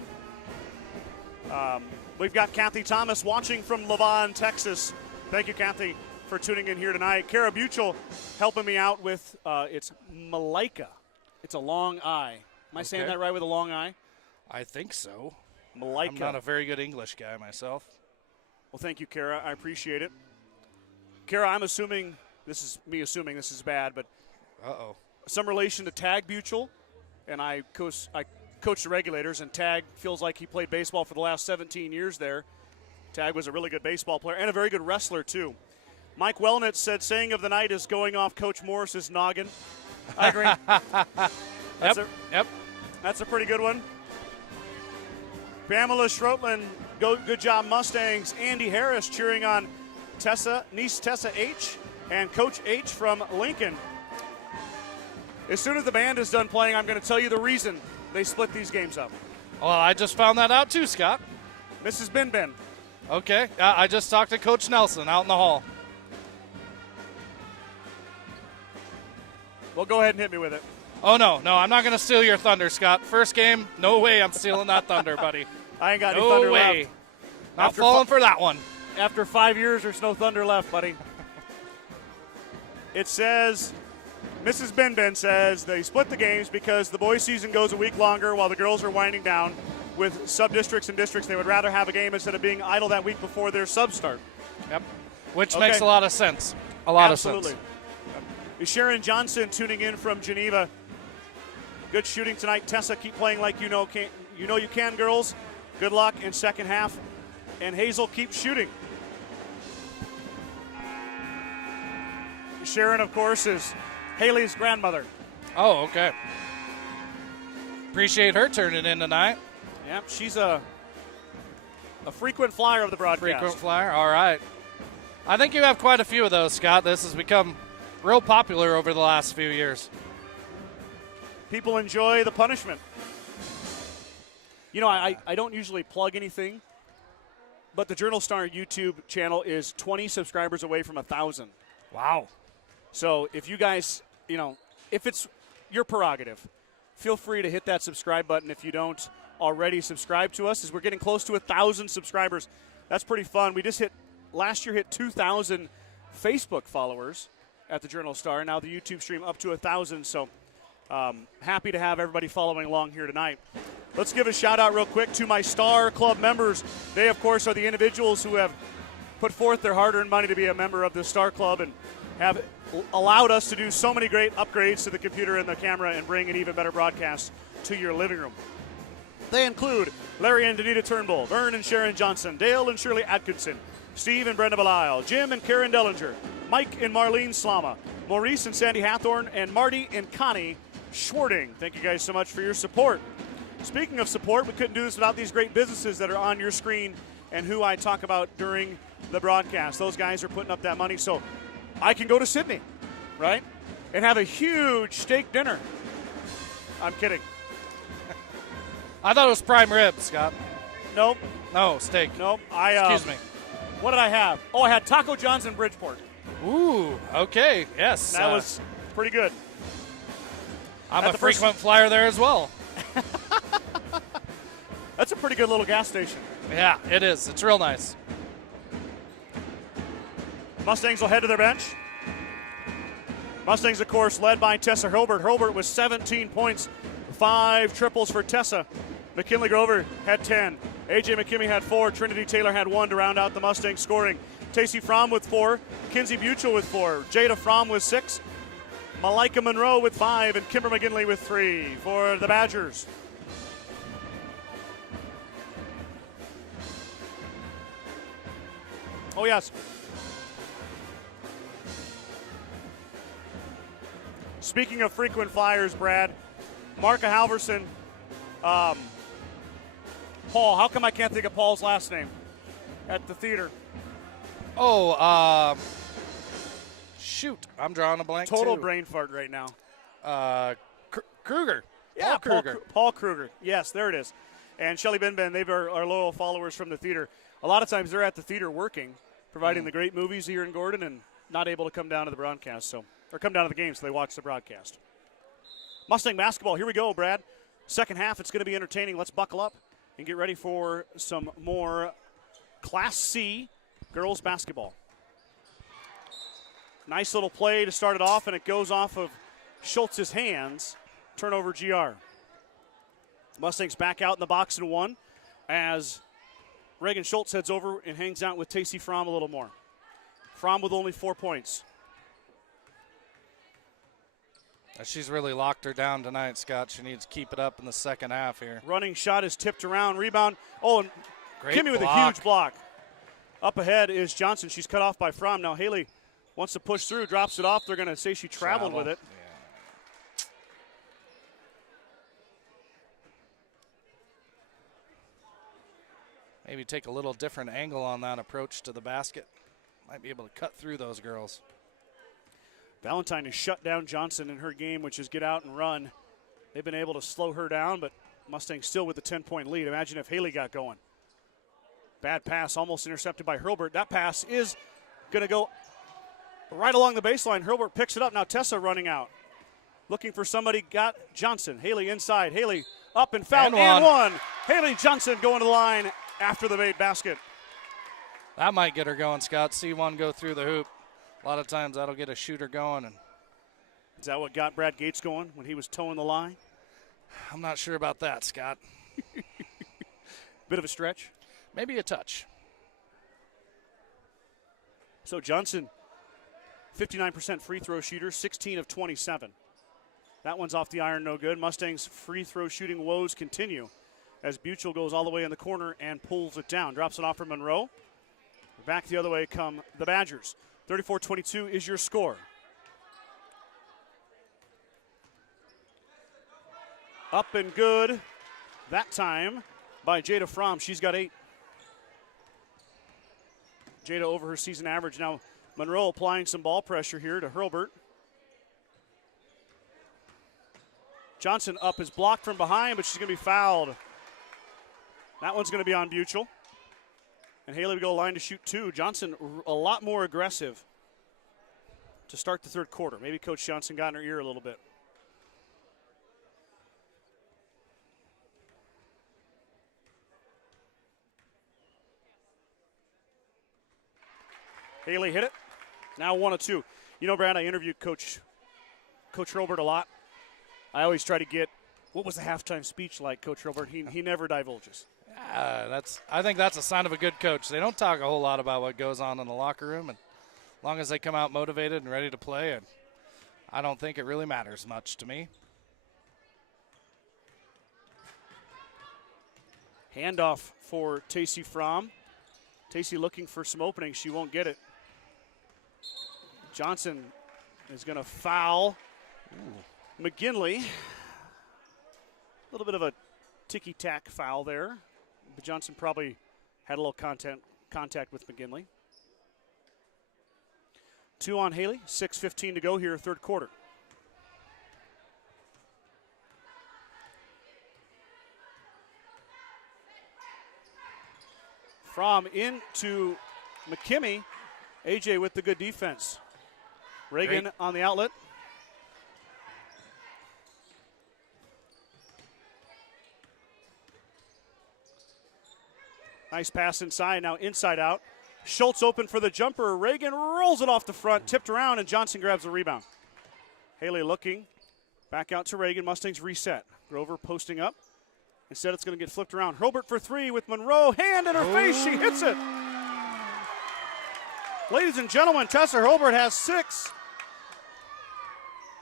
We've got Kathy Thomas watching from Lavon, Texas. Thank you, Kathy, for tuning in here tonight. Kara Buchel helping me out with, it's Malika. It's a long I. Am I saying that right with a long I? I think so. Malika. I'm not a very good English guy myself. Well, thank you, Kara. I appreciate it. Kara, I'm assuming, this is me assuming this is bad, but some relation to Tag Buchel, and I coach the Regulators, and Tag feels like he played baseball for the last 17 years there. Tag was a really good baseball player and a very good wrestler, too. Mike Wellnitz said, saying of the night is going off Coach Morris's noggin. I agree. That's a pretty good one. Pamela Schroetland, good job, Mustangs. Andy Harris cheering on niece Tessa H, and Coach H from Lincoln. As soon as the band is done playing, I'm going to tell you the reason they split these games up. Well, I just found that out too, Scott. Mrs. Bin. Okay. I just talked to Coach Nelson out in the hall. Well, go ahead and hit me with it. Oh, no, I'm not going to steal your thunder, Scott. First game, no way I'm stealing that thunder, buddy. I ain't got any thunder way. left. Not falling for that one. After 5 years, there's no thunder left, buddy. It says, Mrs. Bin says they split the games because the boys' season goes a week longer while the girls are winding down with sub-districts and districts. They would rather have a game instead of being idle that week before their subs start. Yep, which makes a lot of sense. A lot of sense. Sharon Johnson tuning in from Geneva. Good shooting tonight. Tessa, keep playing like you know you can, girls. Good luck in second half. And Hazel, keep shooting. Sharon, of course, is Haley's grandmother. Oh, okay. Appreciate her turning in tonight. Yep, she's a frequent flyer of the broadcast. Frequent flyer, all right. I think you have quite a few of those, Scott. This has become real popular over the last few years. People enjoy the punishment. You know, I don't usually plug anything, but the Journal-Star YouTube channel is 20 subscribers away from 1,000. Wow. So if you guys, if it's your prerogative, feel free to hit that subscribe button if you don't already subscribe to us, as we're getting close to 1,000 subscribers. That's pretty fun. We just last year hit 2,000 Facebook followers at the Journal-Star. Now the YouTube stream up to 1,000, so happy to have everybody following along here tonight. Let's give a shout-out real quick to my Star Club members. They, of course, are the individuals who have put forth their hard-earned money to be a member of the Star Club and have allowed us to do so many great upgrades to the computer and the camera and bring an even better broadcast to your living room. They include Larry and Danita Turnbull, Vern and Sharon Johnson, Dale and Shirley Atkinson, Steve and Brenda Belisle, Jim and Karen Dellinger, Mike and Marlene Slama, Maurice and Sandy Hathorn, and Marty and Connie Schwarting. Thank you guys so much for your support. Speaking of support, we couldn't do this without these great businesses that are on your screen and who I talk about during the broadcast. Those guys are putting up that money so I can go to Sydney, right, and have a huge steak dinner. I'm kidding. I thought it was prime rib, Scott. Nope. No, steak. Nope. Excuse me. What did I have? Oh, I had Taco John's in Bridgeport. Ooh, okay, yes. That was pretty good. I'm a frequent flyer there as well. That's a pretty good little gas station. Yeah, it is. It's real nice. Mustangs will head to their bench. Mustangs, of course, led by Tessa Hurlburt. Hurlburt with 17 points, 5 triples for Tessa. McKinley Grover had 10. A.J. McKimmy had 4. Trinity Taylor had 1 to round out the Mustangs scoring. Tacey Fromm with 4. Kinsey Buchel with 4. Jada Fromm with 6. Malika Monroe with 5. And Kimber McGinley with 3 for the Badgers. Oh, yes. Speaking of frequent flyers, Brad, Marka Halverson, Paul, how come I can't think of Paul's last name at the theater? Oh, shoot. I'm drawing a blank, Total too. brain fart right now. Kruger. Yeah, Paul Kruger. Paul Kruger. Yes, there it is. And Shelly Benben, they are loyal followers from the theater. A lot of times they're at the theater working, providing the great movies here in Gordon, and not able to come down to the broadcast, or come down to the game, so they watch the broadcast. Mustang basketball, here we go, Brad. Second half, it's going to be entertaining. Let's buckle up and get ready for some more Class C girls basketball. Nice little play to start it off, and it goes off of Schultz's hands. Turnover GR. Mustangs back out in the box and one as Reagan Schultz heads over and hangs out with Tacey Fromm a little more. Fromm with only 4 points. She's really locked her down tonight, Scott. She needs to keep it up in the second half here. Running shot is tipped around. Rebound. Oh, and Great Kimmy with a huge block. Up ahead is Johnson. She's cut off by Fromm. Now Haley wants to push through, drops it off. They're going to say she traveled with it. Yeah. Maybe take a little different angle on that approach to the basket. Might be able to cut through those girls. Valentine has shut down Johnson in her game, which is get out and run. They've been able to slow her down, but Mustangs still with the 10-point lead. Imagine if Haley got going. Bad pass, almost intercepted by Hurlbert. That pass is going to go right along the baseline. Hurlbert picks it up. Now Tessa running out. Looking for somebody, got Johnson. Haley inside. Haley up and fouled and one. Haley Johnson going to the line after the made basket. That might get her going, Scott. See one go through the hoop. A lot of times that'll get a shooter going. And is that what got Brad Gates going when he was towing the line? I'm not sure about that, Scott. Bit of a stretch. Maybe a touch. So Johnson, 59% free throw shooter, 16 of 27. That one's off the iron, no good. Mustangs' free throw shooting woes continue as Buchel goes all the way in the corner and pulls it down. Drops it off for Monroe. Back the other way come the Badgers. 34-22 is your score. Up and good that time by Jada Fromm. She's got 8. Jada over her season average. Now Monroe applying some ball pressure here to Hurlbert. Johnson up is blocked from behind, but she's going to be fouled. That one's going to be on Buchel. And Haley will go line to shoot 2. Johnson a lot more aggressive to start the third quarter. Maybe Coach Johnson got in her ear a little bit. Haley hit it. Now 1 of 2. You know, Brad, I interviewed Coach Hurlbert a lot. I always try to get, what was the halftime speech like, Coach Hurlbert? He never divulges. I think that's a sign of a good coach. They don't talk a whole lot about what goes on in the locker room, and as long as they come out motivated and ready to play, and I don't think it really matters much to me. Handoff for Tacey Fromm. Tacey looking for some openings. She won't get it. Johnson is going to foul McGinley. A little bit of a ticky-tack foul there. But Johnson probably had a little contact with McGinley. 2 on Haley, 6:15 to go here, third quarter. Fromm into McKimmey. AJ with the good defense. Reagan Great. on the outlet. Nice pass inside, now inside out. Schultz open for the jumper. Reagan rolls it off the front, tipped around, and Johnson grabs the rebound. Haley looking, back out to Reagan. Mustangs reset. Grover posting up. Instead, it's going to get flipped around. Hurlbert for 3 with Monroe. Hand in her face, she hits it. Ladies and gentlemen, Tessa Hurlbert has 6.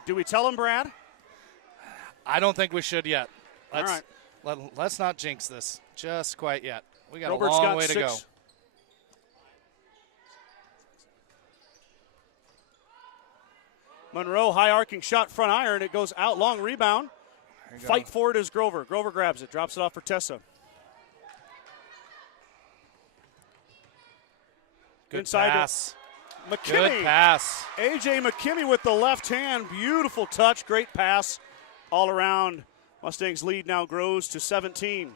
Do we tell him, Brad? I don't think we should yet. All right. Let's not jinx this just quite yet. We got Hurlbert's a long got way 6. to go. Monroe, high arcing shot, front iron. It goes out, long rebound. Fight for it is Grover. Grover grabs it, drops it off for Tessa. Good Inside pass. McKimmey. Good pass. A.J. McKimmey with the left hand. Beautiful touch. Great pass all around. Mustangs lead now grows to 17.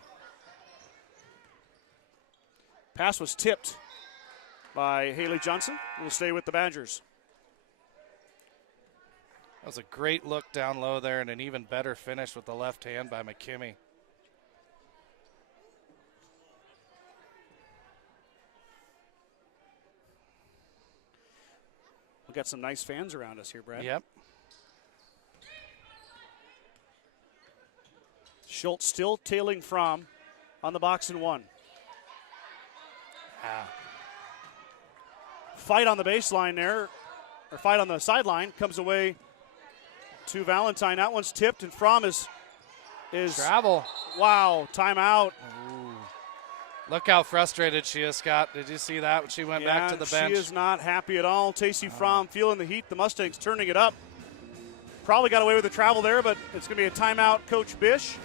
Pass was tipped by Haley Johnson. Will stay with the Badgers. That was a great look down low there and an even better finish with the left hand by McKimmey. We've got some nice fans around us here, Brad. Yep. Schultz still tailing from on the box and one. Fight on the baseline there, or fight on the sideline, comes away to Valentine. That one's tipped, and Fromm is travel. Wow, timeout. Ooh. Look how frustrated she is, Scott. Did you see that when she went back to the bench? She is not happy at all. Tacey Fromm feeling the heat. The Mustangs turning it up. Probably got away with the travel there, but it's going to be a timeout, Coach Bish.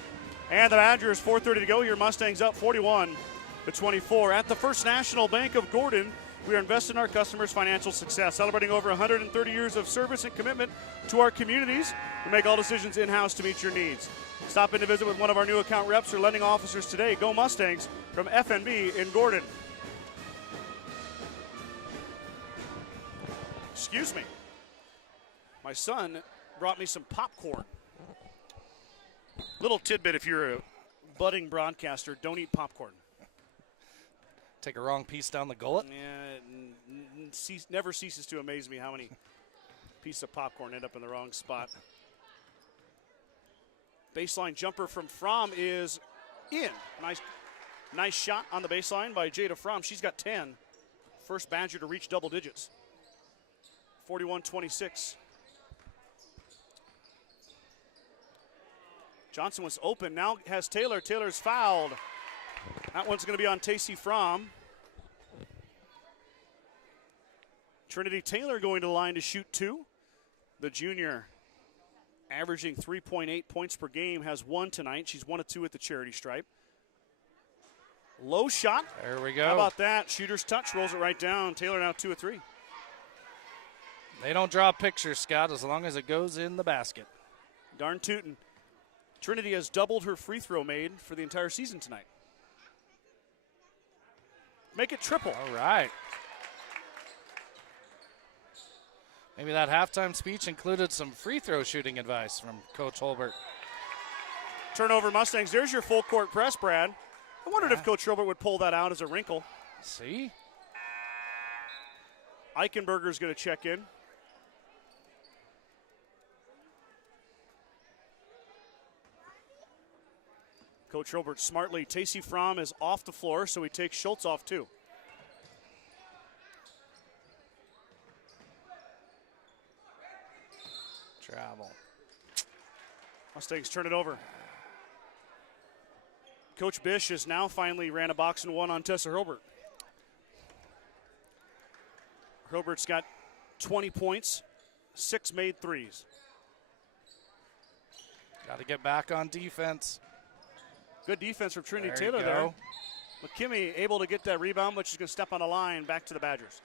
And the Badgers, 4:30 to go here. Mustangs up 41-24. At the First National Bank of Gordon, we are invested in our customers' financial success, celebrating over 130 years of service and commitment to our communities. We make all decisions in-house to meet your needs. Stop in to visit with one of our new account reps or lending officers today. Go Mustangs from FNB in Gordon. Excuse me. My son brought me some popcorn. Little tidbit if you're a budding broadcaster, don't eat popcorn. Take a wrong piece down the gullet? Yeah, it never ceases to amaze me how many pieces of popcorn end up in the wrong spot. Baseline jumper from Fromm is in. Nice shot on the baseline by Jada Fromm. She's got 10. First Badger to reach double digits. 41-26. Johnson was open. Now has Taylor. Taylor's fouled. That one's going to be on Tacey Fromm. Trinity Taylor going to the line to shoot two. The junior, averaging 3.8 points per game, has one tonight. She's 1 of 2 at the charity stripe. Low shot. There we go. How about that? Shooter's touch, rolls it right down. Taylor now 2 of 3. They don't draw pictures, Scott, as long as it goes in the basket. Darn tootin'. Trinity has doubled her free throw made for the entire season tonight. Make it triple. All right. Maybe that halftime speech included some free throw shooting advice from Coach Holbert. Turnover Mustangs. There's your full court press, Brad. I wondered if Coach Holbert would pull that out as a wrinkle. See? Eichenberger's going to check in. Coach Holbert smartly. Tacey Fromm is off the floor, so he takes Schultz off too. Travel. Mustangs turn it over. Coach Bish has now finally ran a box and one on Tessa Herbert. Herbert's got 20 points, 6 made threes. Got to get back on defense. Good defense from Trinity There Taylor you there. go. McKimmey able to get that rebound, but she's going to step on the line back to the Badgers.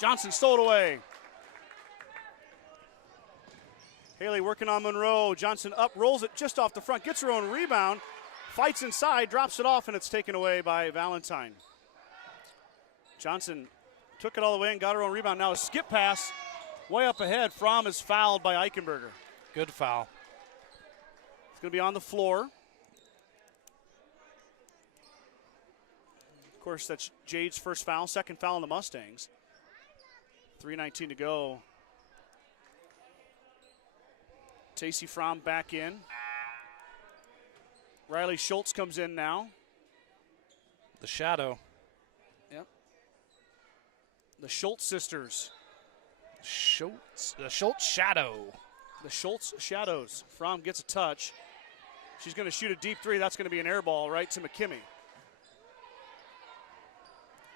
Johnson stole it away. Haley working on Monroe. Johnson up, rolls it just off the front, gets her own rebound, fights inside, drops it off, and it's taken away by Valentine. Johnson took it all the way and got her own rebound. Now a skip pass way up ahead. Fromm is fouled by Eichenberger. Good foul. It's going to be on the floor. Of course, that's Jade's first foul, second foul on the Mustangs. 3:19 to go. Tacey Fromm back in. Riley Schultz comes in now. The shadow. Yep. The Schultz sisters. The Schultz shadow. The Schultz shadows. Fromm gets a touch. She's going to shoot a deep three. That's going to be an air ball right to McKimmey.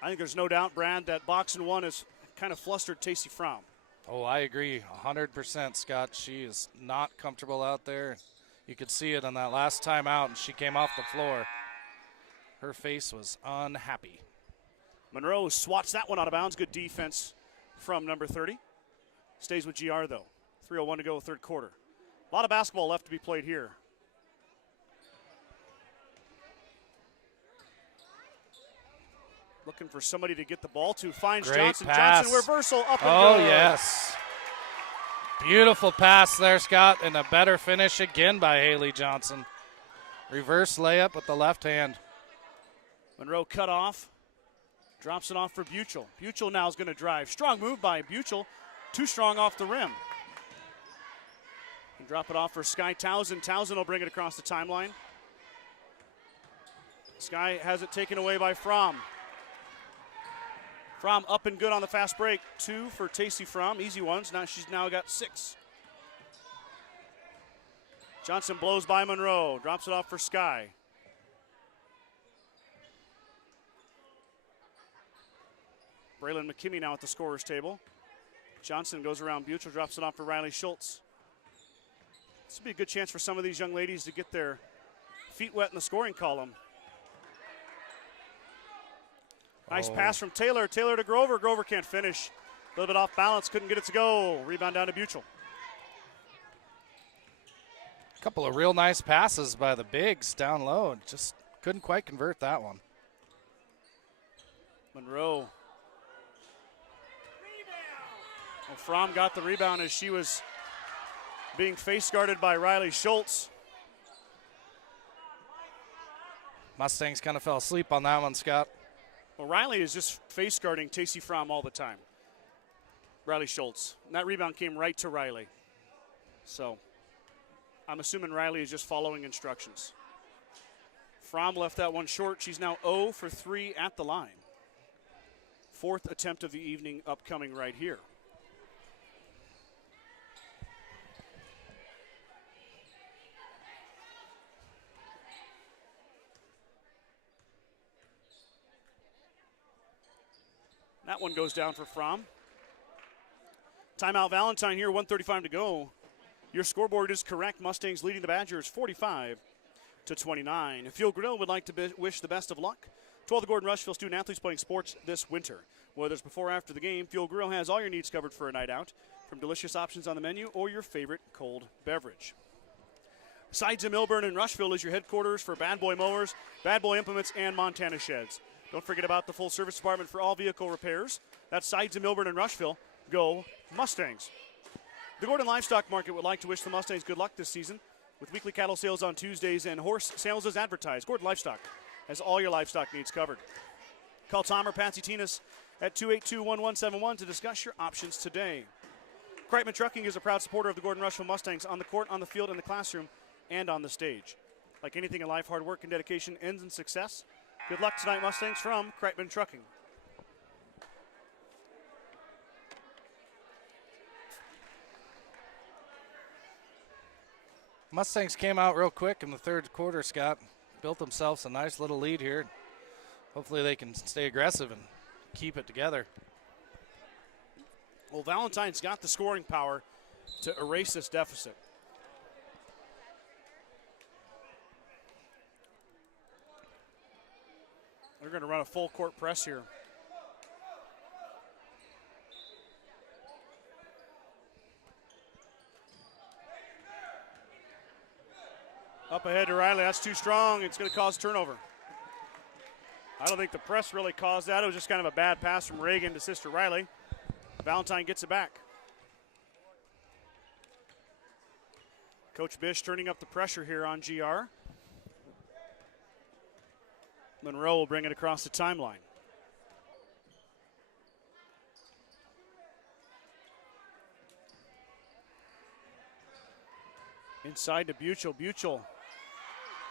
I think there's no doubt, Brad, that box and one has kind of flustered Tacey Fromm. Oh, I agree 100%, Scott. She is not comfortable out there. You could see it on that last time out, and she came off the floor. Her face was unhappy. Monroe swats that one out of bounds. Good defense from number 30. Stays with GR, though. 3:01 to go, third quarter. A lot of basketball left to be played here. Looking for somebody to get the ball to. Finds Great Johnson. pass. Johnson reversal up and Oh, good. yes. Beautiful pass there, Scott, and a better finish again by Haley Johnson. Reverse layup with the left hand. Monroe cut off. Drops it off for Buchel. Buchel now is going to drive. Strong move by Buchel. Too strong off the rim. And drop it off for Sky Townsend. Townsend will bring it across the timeline. Sky has it taken away by Fromm. Fromm up and good on the fast break. 2 for Tacey Fromm. Easy ones. Now she's now got 6. Johnson blows by Monroe. Drops it off for Sky. Braylon McKimmey now at the scorer's table. Johnson goes around Buchel, drops it off for Riley Schultz. This would be a good chance for some of these young ladies to get their feet wet in the scoring column. Nice pass from Taylor. Taylor to Grover. Grover can't finish. A little bit off balance. Couldn't get it to go. Rebound down to Buchel. A couple of real nice passes by the bigs down low. Just couldn't quite convert that one. Monroe. Well, Fromm got the rebound as she was being face guarded by Riley Schultz. Mustangs kind of fell asleep on that one, Scott. Well, Riley is just face guarding Tacey Fromm all the time. Riley Schultz. And that rebound came right to Riley. So I'm assuming Riley is just following instructions. Fromm left that one short. She's now 0 for 3 at the line. 4th attempt of the evening upcoming right here. That one goes down for Fromm. Timeout Valentine here, 1:35 to go. Your scoreboard is correct. Mustangs leading the Badgers 45-29. Fuel Grill would like to wish the best of luck to all the Gordon-Rushville student athletes playing sports this winter. Whether it's before or after the game, Fuel Grill has all your needs covered for a night out, from delicious options on the menu or your favorite cold beverage. Sides in Millburn and Rushville is your headquarters for Bad Boy Mowers, Bad Boy Implements, and Montana Sheds. Don't forget about the full service department for all vehicle repairs. That's Sides in Millburn and Rushville. Go Mustangs. The Gordon Livestock Market would like to wish the Mustangs good luck this season with weekly cattle sales on Tuesdays and horse sales as advertised. Gordon Livestock has all your livestock needs covered. Call Tom or Patsy Tinas at 282-1171 to discuss your options today. Kreitman Trucking is a proud supporter of the Gordon-Rushville Mustangs on the court, on the field, in the classroom, and on the stage. Like anything in life, hard work and dedication ends in success. Good luck tonight, Mustangs, from Kreitman Trucking. Mustangs came out real quick in the third quarter, Scott. Built themselves a nice little lead here. Hopefully they can stay aggressive and keep it together. Well, Valentine's got the scoring power to erase this deficit. They're going to run a full court press here. Up ahead to Riley. That's too strong. It's going to cause turnover. I don't think the press really caused that. It was just kind of a bad pass from Reagan to Sister Riley. Valentine gets it back. Coach Bish turning up the pressure here on GR. Monroe will bring it across the timeline. Inside to Buchel. Buchel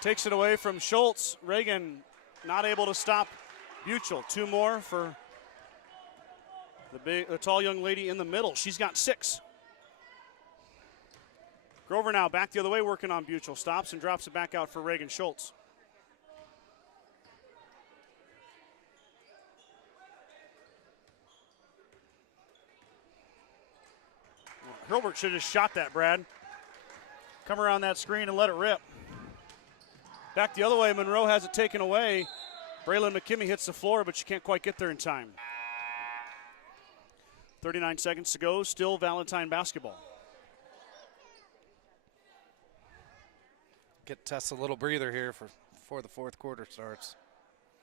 takes it away from Schultz. Reagan not able to stop Buchel. Two more for The tall young lady in the middle, she's got 6. Grover now back the other way, working on Buchel. Stops and drops it back out for Reagan Schultz. Hurlburt should have just shot that, Brad. Come around that screen and let it rip. Back the other way, Monroe has it taken away. Braylon McKimmey hits the floor, but she can't quite get there in time. 39 seconds to go, still Valentine basketball. Get Tess a little breather here before the fourth quarter starts.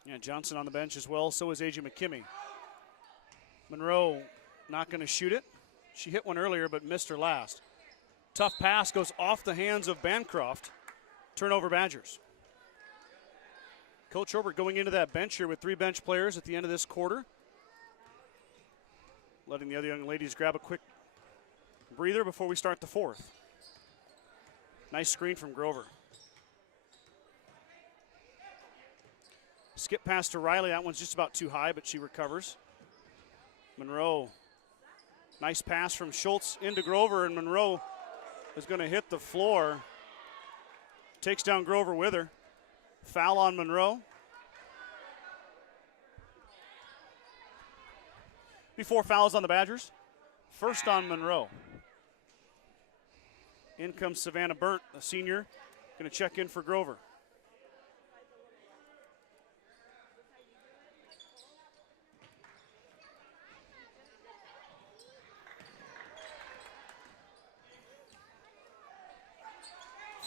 Yeah, Johnson on the bench as well, so is A.J. McKimmey. Monroe not going to shoot it. She hit one earlier, but missed her last. Tough pass goes off the hands of Bancroft. Turnover Badgers. Coach Herbert going into that bench here with 3 bench players at the end of this quarter. Letting the other young ladies grab a quick breather before we start the fourth. Nice screen from Grover. Skip pass to Riley. That one's just about too high, but she recovers. Monroe. Nice pass from Schultz into Grover, and Monroe is going to hit the floor. Takes down Grover with her. Foul on Monroe. Before fouls on the Badgers. First on Monroe. In comes Savannah Burnt, a senior, going to check in for Grover.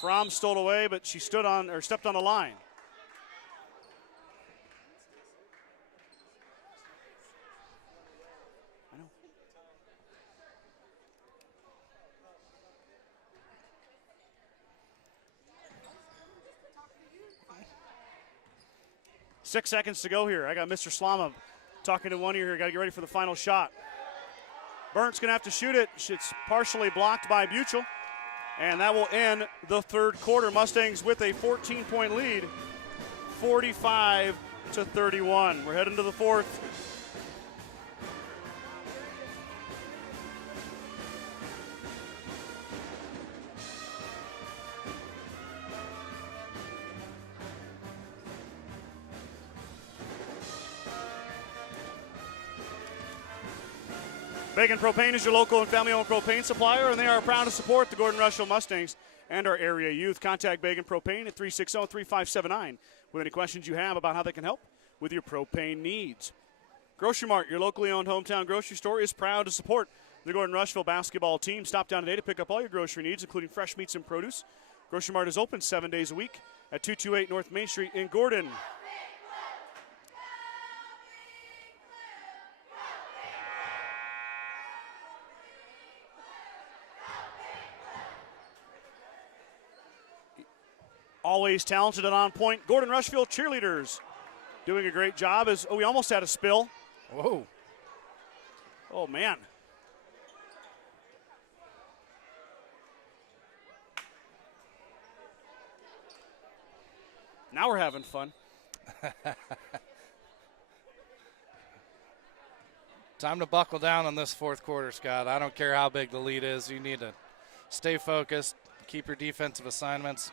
Fromm stole away, but she stepped on the line. I know. Six seconds to go here. I got Mr. Slama talking to one ear here. Got to get ready for the final shot. Burnt's going to have to shoot it. It's partially blocked by Buchel. And that will end the third quarter. Mustangs with a 14-point lead, 45-31. We're heading to the fourth. Bacon Propane is your local and family-owned propane supplier, and they are proud to support the Gordon-Rushville Mustangs and our area youth. Contact Bacon Propane at 360-3579 with any questions you have about how they can help with your propane needs. Grocery Mart, your locally owned hometown grocery store, is proud to support the Gordon-Rushville basketball team. Stop down today to pick up all your grocery needs, including fresh meats and produce. Grocery Mart is open 7 days a week at 228 North Main Street in Gordon. Always talented and on point. Gordon-Rushville cheerleaders doing a great job. We almost had a spill. Whoa. Oh, man. Now we're having fun. Time to buckle down on this fourth quarter, Scott. I don't care how big the lead is. You need to stay focused, keep your defensive assignments.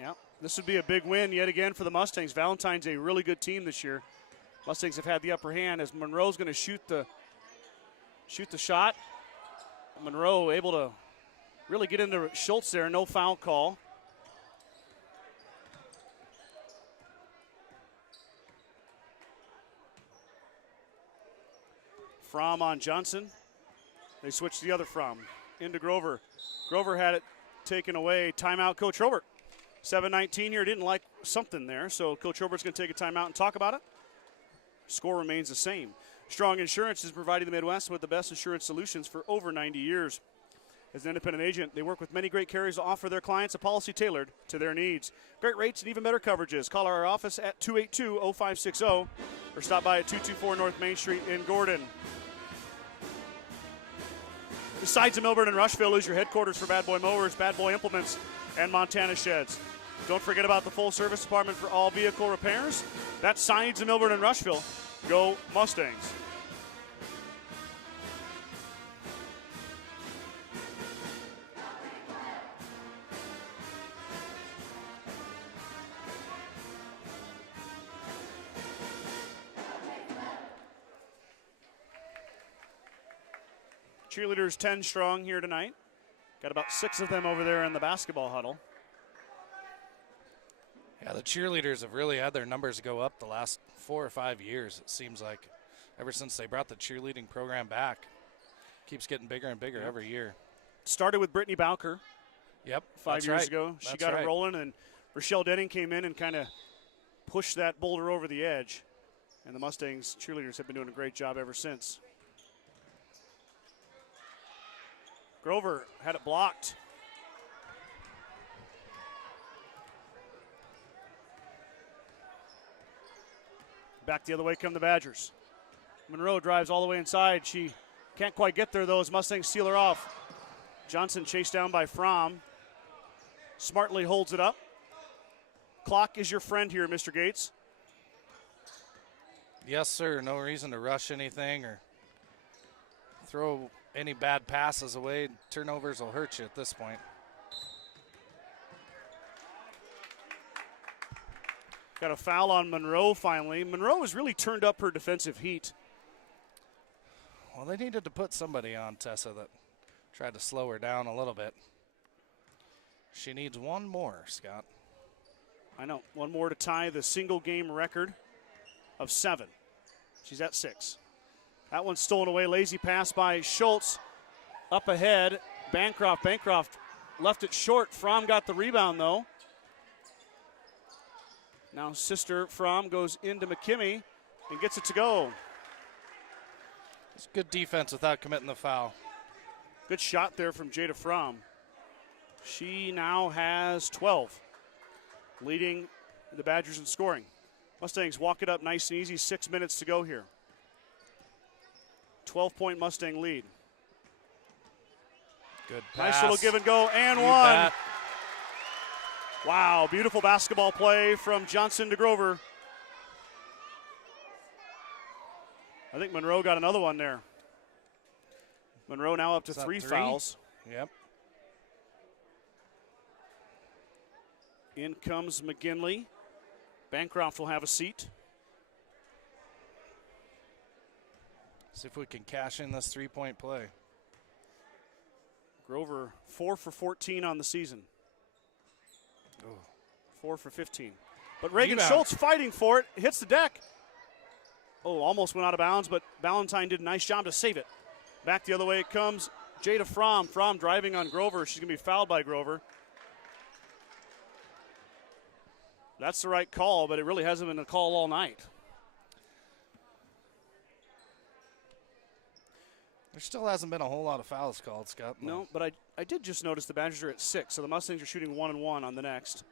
Yeah, this would be a big win yet again for the Mustangs. Valentine's a really good team this year. Mustangs have had the upper hand as Monroe's going to shoot the shot. Monroe able to really get into Schultz there. No foul call. Fromm on Johnson. They switch the other Fromm into Grover. Grover had it taken away. Timeout, Coach Robert. 7:19 here. Didn't like something there, so Coach Robert's going to take a timeout and talk about it. Score remains the same. Strong Insurance is providing the Midwest with the best insurance solutions for over 90 years. As an independent agent, they work with many great carriers to offer their clients a policy tailored to their needs. Great rates and even better coverages. Call our office at 282-0560 or stop by at 224 North Main Street in Gordon. Besides Milburn and Rushville is your headquarters for Bad Boy Mowers, Bad Boy Implements, and Montana Sheds. Don't forget about the full service department for all vehicle repairs. That's signage in Millburn and Rushville. Go Mustangs. Cheerleaders 10 strong here tonight. Got about 6 of them over there in the basketball huddle. Yeah, the cheerleaders have really had their numbers go up the last 4 or 5 years, it seems like. Ever since they brought the cheerleading program back. Keeps getting bigger and bigger every year. Started with Brittany Bowker. Yep, 5 years ago. She got it rolling, and Rochelle Denning came in and kind of pushed that boulder over the edge. And the Mustangs cheerleaders have been doing a great job ever since. Grover had it blocked. Back the other way come the Badgers. Monroe drives all the way inside. She can't quite get there, though, as Mustangs seal her off. Johnson chased down by Fromm. Smartly holds it up. Clock is your friend here, Mr. Gates. Yes, sir. No reason to rush anything or throw any bad passes away. Turnovers will hurt you at this point. Got a foul on Monroe finally. Monroe has really turned up her defensive heat. Well, they needed to put somebody on Tessa that tried to slow her down a little bit. She needs one more, Scott. I know. One more to tie the single game record of 7. She's at 6. That one's stolen away. Lazy pass by Schultz. Up ahead. Bancroft. Bancroft left it short. Fromm got the rebound, though. Now Sister Fromm goes into McKimmey and gets it to go. It's good defense without committing the foul. Good shot there from Jada Fromm. She now has 12, leading the Badgers in scoring. Mustangs walk it up nice and easy. 6 minutes to go here. 12-point Mustang lead. Good pass. Nice little give and go, and You one. bet. Wow, beautiful basketball play from Johnson to Grover. I think Monroe got another one there. Monroe now up to Is that 3 3? fouls. Yep. In comes McGinley. Bancroft will have a seat. See if we can cash in this 3-point play. Grover 4 for 14 on the season. Oh. 4 for 15. But Reagan Rebound. Schultz fighting for it. Hits the deck. Oh, almost went out of bounds, but Valentine did a nice job to save it. Back the other way it comes. Jada Fromm. Fromm driving on Grover. She's going to be fouled by Grover. That's the right call, but it really hasn't been a call all night. There still hasn't been a whole lot of fouls called, Scott. No, but I did just notice the Badgers are at 6, so the Mustangs are shooting 1-1 on the next.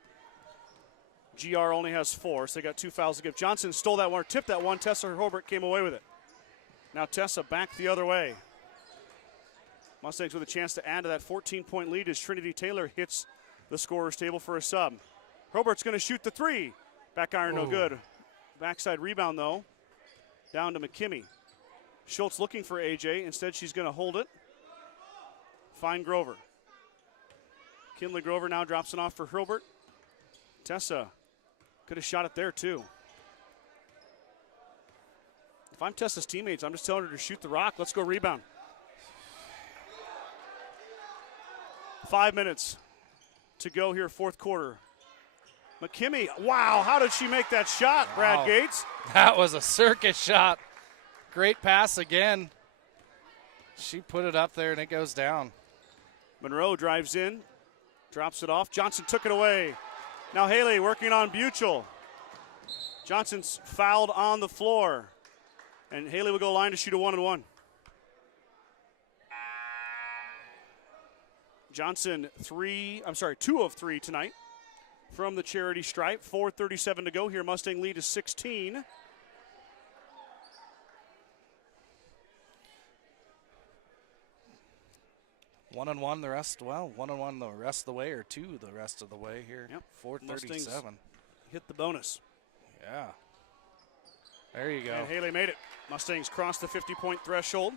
GR only has 4, so they got 2 fouls to give. Johnson stole that one, or tipped that one. Tessa Hobart came away with it. Now Tessa back the other way. Mustangs with a chance to add to that 14-point lead as Trinity Taylor hits the scorer's table for a sub. Hobart's going to shoot the 3. Back iron, no good. Backside rebound, though. Down to McKimmey. Schultz looking for AJ. Instead, she's going to hold it. Find Grover. Kinley Grover now drops it off for Hobart. Tessa could have shot it there, too. If I'm Tessa's teammates, I'm just telling her to shoot the rock. Let's go rebound. 5 minutes to go here, fourth quarter. McKimmey, wow, how did she make that shot, Brad Wow. Gates? That was a circus shot. Great pass again. She put it up there, and it goes down. Monroe drives in, drops it off. Johnson took it away. Now Haley working on Buchel. Johnson's fouled on the floor. And Haley will go line to shoot a 1-1. Johnson 2 of 3 tonight from the charity stripe. 4:37 to go here. Mustang lead is 16. 1-1 the rest. Well, 1-1 the rest of the way, or 2 the rest of the way here. Yep. 437. Hit the bonus. Yeah. There you go. And Haley made it. Mustangs crossed the 50-point threshold.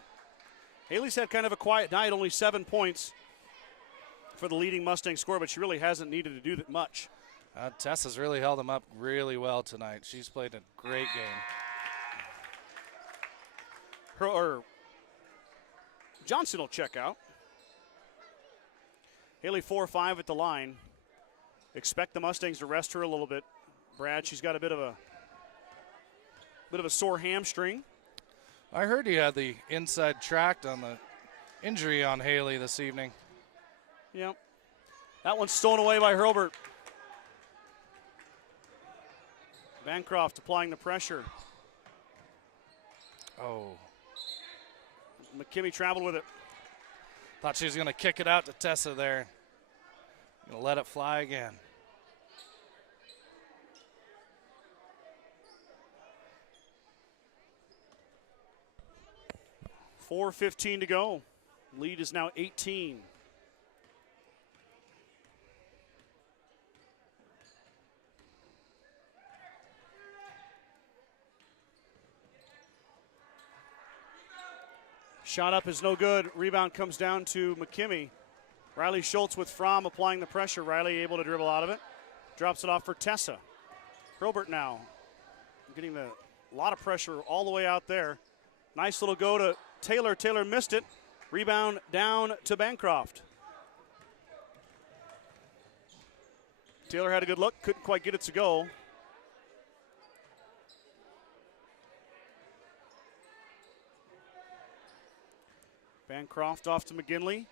Haley's had kind of a quiet night, only 7 points for the leading Mustang score, but she really hasn't needed to do that much. Tess has really held them up really well tonight. She's played a great game. Johnson will check out. Haley 4-5 at the line. Expect the Mustangs to rest her a little bit. Brad, she's got a bit of a sore hamstring. I heard you had the inside tract on the injury on Haley this evening. Yep. That one's stolen away by Hurlburt. Bancroft applying the pressure. Oh. McKimmey traveled with it. Thought she was going to kick it out to Tessa there. Going to let it fly again. .4:15 to go. Lead is now 18. Shot up is no good. Rebound comes down to McKimmey. Riley Schultz with Fromm applying the pressure. Riley able to dribble out of it. Drops it off for Tessa. Hurlburt now getting a lot of pressure all the way out there. Nice little go to Taylor. Taylor missed it. Rebound down to Bancroft. Taylor had a good look. Couldn't quite get it to go. Bancroft off to McGinley.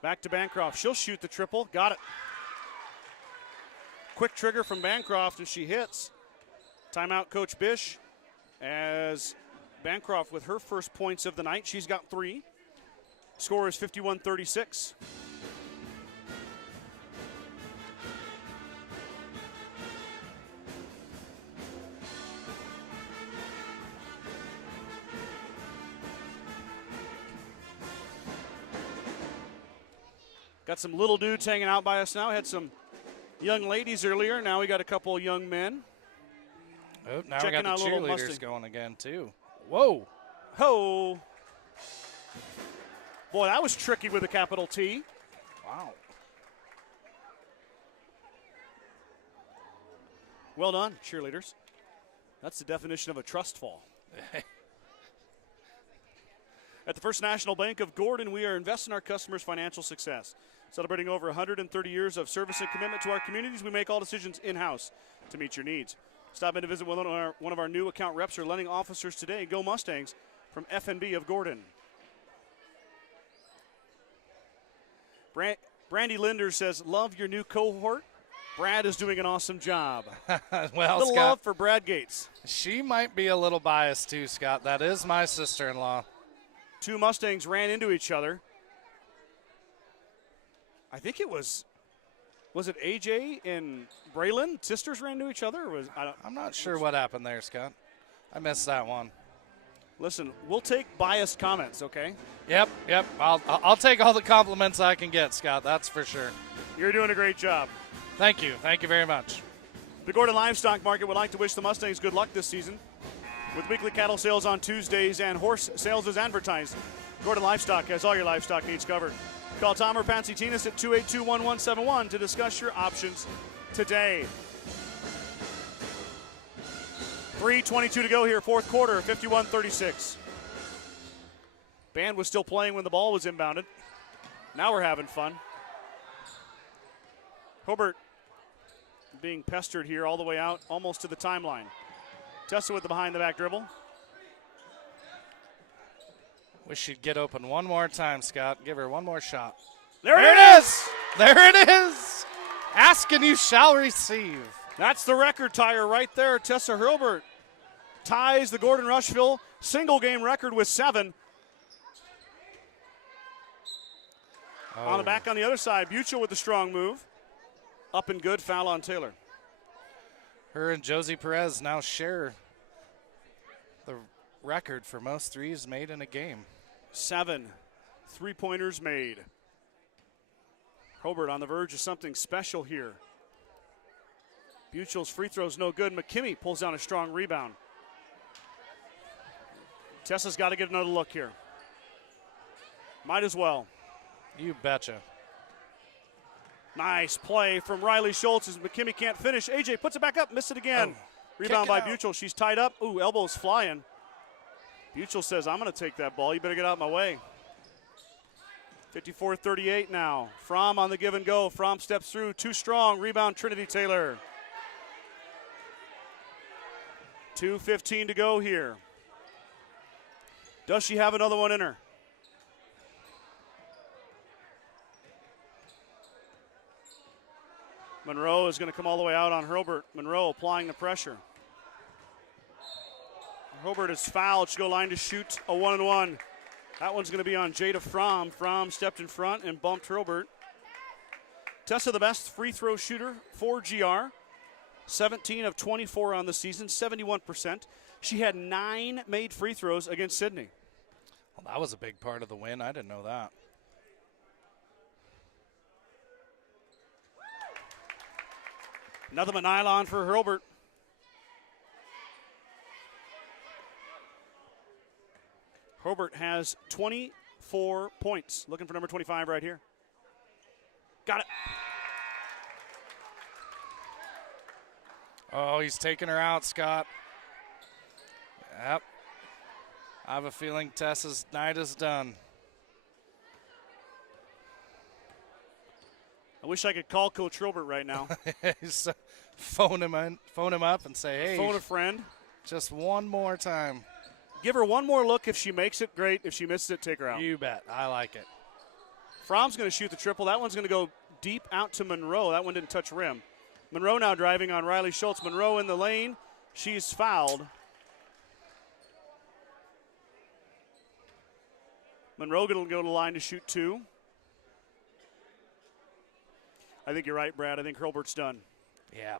Back to Bancroft. She'll shoot the triple. Got it. Quick trigger from Bancroft, and she hits. Timeout, Coach Bish, as Bancroft with her first points of the night. She's got 3. Score is 51-36. Got some little dudes hanging out by us now. Had some young ladies earlier. Now we got a couple of young men. Oh, now Checking we got out the little cheerleaders Mustang. going again, too. Whoa. Ho. Boy, that was tricky with a capital T. Wow. Well done, cheerleaders. That's the definition of a trust fall. At the First National Bank of Gordon, we are investing in our customers' financial success. Celebrating over 130 years of service and commitment to our communities, we make all decisions in-house to meet your needs. Stop in to visit one of our new account reps or lending officers today. Go Mustangs from F&B of Gordon. Brandy Linder says, love your new cohort. Brad is doing an awesome job. Well, little Scott, love for Brad Gates. she might be a little biased too, Scott. That is my sister-in-law. 2 Mustangs ran into each other. I think it was it AJ and Braylon? Sisters ran into each other? Or I'm not sure what happened there, Scott. I missed that one. Listen, we'll take biased comments, okay? Yep. I'll take all the compliments I can get, Scott. That's for sure. You're doing a great job. Thank you very much. The Gordon Livestock Market would like to wish the Mustangs good luck this season. With weekly cattle sales on Tuesdays and horse sales as advertised, Gordon Livestock has all your livestock needs covered. Call Tom or Patsy Tinas at 282-1171 to discuss your options today. 3:22 to go here, fourth quarter, 51-36. Band was still playing when the ball was inbounded. Now we're having fun. Hobart being pestered here all the way out, almost to the timeline. Tessa with the behind-the-back dribble. Wish she'd get open one more time, Scott. Give her one more shot. There it is! There it is! Ask and you shall receive. That's the record tire right there. Tessa Hurlburt ties the Gordon-Rushville single-game record with 7. Oh. On the back on the other side, Buchel with the strong move. Up and good, foul on Taylor. Her and Josie Perez now share the record for most threes made in a game. 7 3-pointers made. Hobart on the verge of something special here. Buchel's free throw's no good. McKimmey pulls down a strong rebound. Tessa's got to get another look here. Might as well. You betcha. Nice play from Riley Schultz as McKimmey can't finish. AJ puts it back up, missed it again. Rebound by Buchel. She's tied up. Ooh, elbows flying. Buchel says, I'm going to take that ball. You better get out of my way. 54-38 now. Fromm on the give and go. Fromm steps through. Too strong. Rebound, Trinity Taylor. 2:15 to go here. Does she have another one in her? Monroe is going to come all the way out on Hobart. Monroe applying the pressure. Hobart is fouled. She'll go line to shoot a 1-and-1. That one's going to be on Jada Fromm. Fromm stepped in front and bumped Hobart. Tessa, the best free throw shooter for GR. 17 of 24 on the season, 71%. She had 9 made free throws against Sydney. Well, that was a big part of the win. I didn't know that. Nothing but nylon for Hobart. Hobart has 24 points. Looking for number 25 right here. Got it. Oh, he's taking her out, Scott. Yep. I have a feeling Tessa's night is done. I wish I could call Coach Hobart right now. phone him up and say, hey. Phone a friend. Just one more time. Give her one more look. If she makes it, great. If she misses it, take her out. You bet. I like it. Fromm's going to shoot the triple. That one's going to go deep out to Monroe. That one didn't touch rim. Monroe now driving on Riley Schultz. Monroe in the lane. She's fouled. Monroe going to go to the line to shoot 2. I think you're right, Brad. I think Herbert's done. Yeah.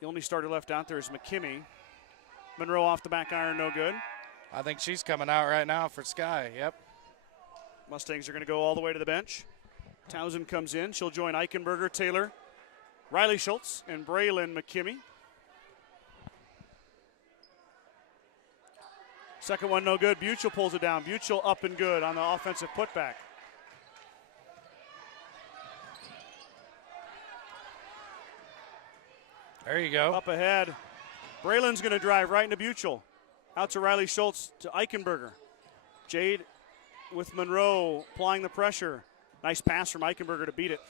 The only starter left out there is McKimmey. Monroe off the back iron, no good. I think she's coming out right now for Sky. Yep. Mustangs are going to go all the way to the bench. Townsend comes in. She'll join Eichenberger, Taylor, Riley Schultz, and Braylon McKimmey. Second one, no good. Buchel pulls it down. Buchel up and good on the offensive putback. There you go. Up ahead. Braylon's going to drive right into Buchel. Out to Riley Schultz to Eichenberger. Jade with Monroe applying the pressure. Nice pass from Eichenberger to beat it.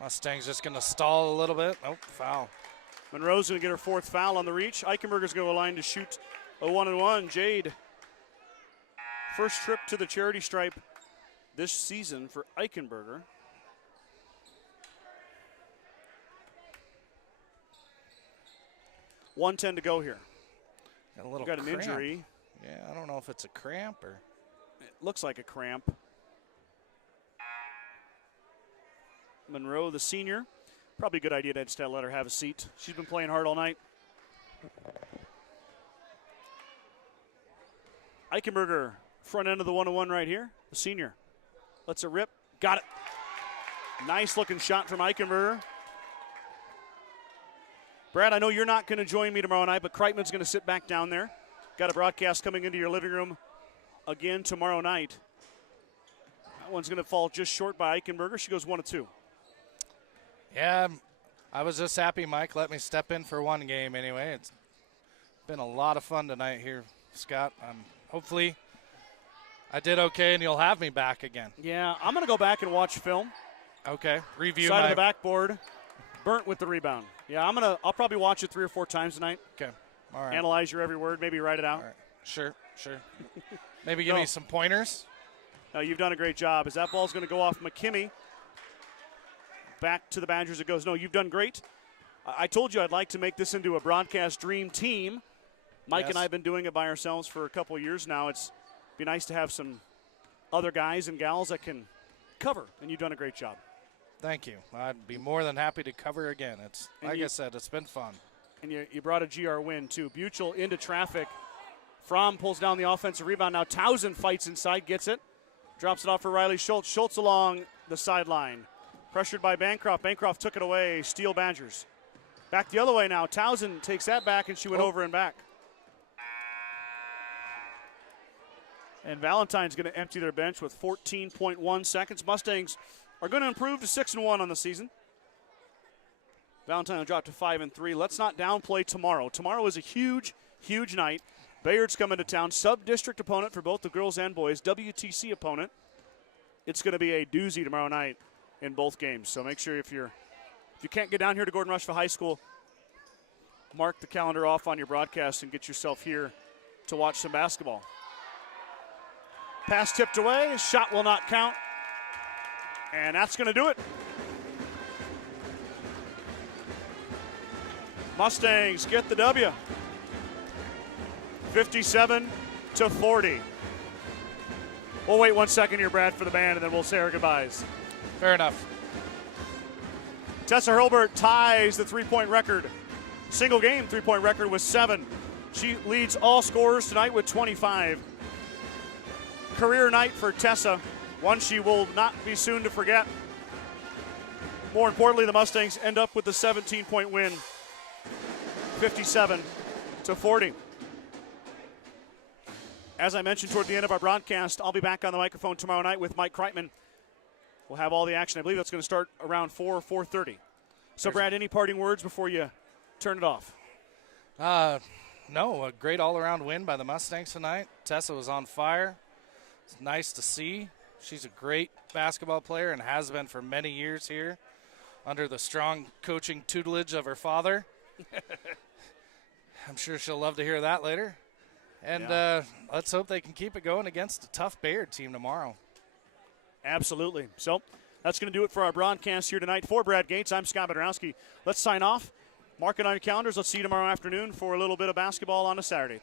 Mustang's just going to stall a little bit. Oh, foul. Monroe's going to get her 4th foul on the reach. Eichenberger's going to line to shoot a 1-and-1. Jade, first trip to the charity stripe this season for Eichenberger. .110 to go here. Got an injury. Yeah, I don't know if it's a cramp or. It looks like a cramp. Monroe, the senior. Probably a good idea to instead let her have a seat. She's been playing hard all night. Eichenberger, front end of the 1-on-1 right here. The senior. Lets it rip. Got it. Nice looking shot from Eichenberger. Brad, I know you're not going to join me tomorrow night, but Kreitman's going to sit back down there. Got a broadcast coming into your living room again tomorrow night. That one's going to fall just short by Eichenberger. She goes 1-2. Yeah, I was just happy Mike let me step in for one game anyway. It's been a lot of fun tonight here, Scott. Hopefully I did okay and you'll have me back again. Yeah, I'm going to go back and watch film. Okay, review Side of the backboard, burnt with the rebound. Yeah, I'll probably watch it 3 or 4 times tonight. Okay, all right. Analyze your every word, maybe write it out. All right. Sure. Maybe give me some pointers. No, you've done a great job. As that ball's going to go off McKimmey. Back to the Badgers it goes. No, you've done great. I told you I'd like to make this into a broadcast dream team. Mike and I have been doing it by ourselves for a couple of years now. It's be nice to have some other guys and gals that can cover, and you've done a great job. Thank you. I'd be more than happy to cover again. It's like I said, it's been fun. And you brought a GR win, too. Buchel into traffic. Fromm pulls down the offensive rebound. Now Towson fights inside, gets it. Drops it off for Riley Schultz. Schultz along the sideline. Pressured by Bancroft. Bancroft took it away. Steele Badgers. Back the other way now. Towson takes that back, and she went over and back. And Valentine's going to empty their bench with 14.1 seconds. Mustangs are going to improve to 6-1 on the season. Valentine will drop to 5-3. Let's not downplay tomorrow. Tomorrow is a huge, huge night. Bayard's coming to town. Sub-district opponent for both the girls and boys. WTC opponent. It's going to be a doozy tomorrow night in both games. So make sure if you can't get down here to Gordon-Rushville High School, mark the calendar off on your broadcast and get yourself here to watch some basketball. Pass tipped away. Shot will not count. And that's going to do it. Mustangs get the W. 57-40. We'll wait 1 second here, Brad, for the band, and then we'll say our goodbyes. Fair enough. Tessa Hurlbert ties the three-point record. Single game three-point record with 7. She leads all scorers tonight with 25. Career night for Tessa, one she will not be soon to forget. More importantly, the Mustangs end up with a 17-point win, 57-40. As I mentioned toward the end of our broadcast, I'll be back on the microphone tomorrow night with Mike Kreitman. We'll have all the action. I believe that's going to start around 4 or 4:30. So, Brad, any parting words before you turn it off? No, a great all-around win by the Mustangs tonight. Tessa was on fire. It's nice to see. She's a great basketball player and has been for many years here under the strong coaching tutelage of her father. I'm sure she'll love to hear that later. And let's hope they can keep it going against a tough Bayard team tomorrow. Absolutely. So that's going to do it for our broadcast here tonight. For Brad Gates, I'm Scott Bedrowski. Let's sign off. Mark it on your calendars. Let's see you tomorrow afternoon for a little bit of basketball on a Saturday.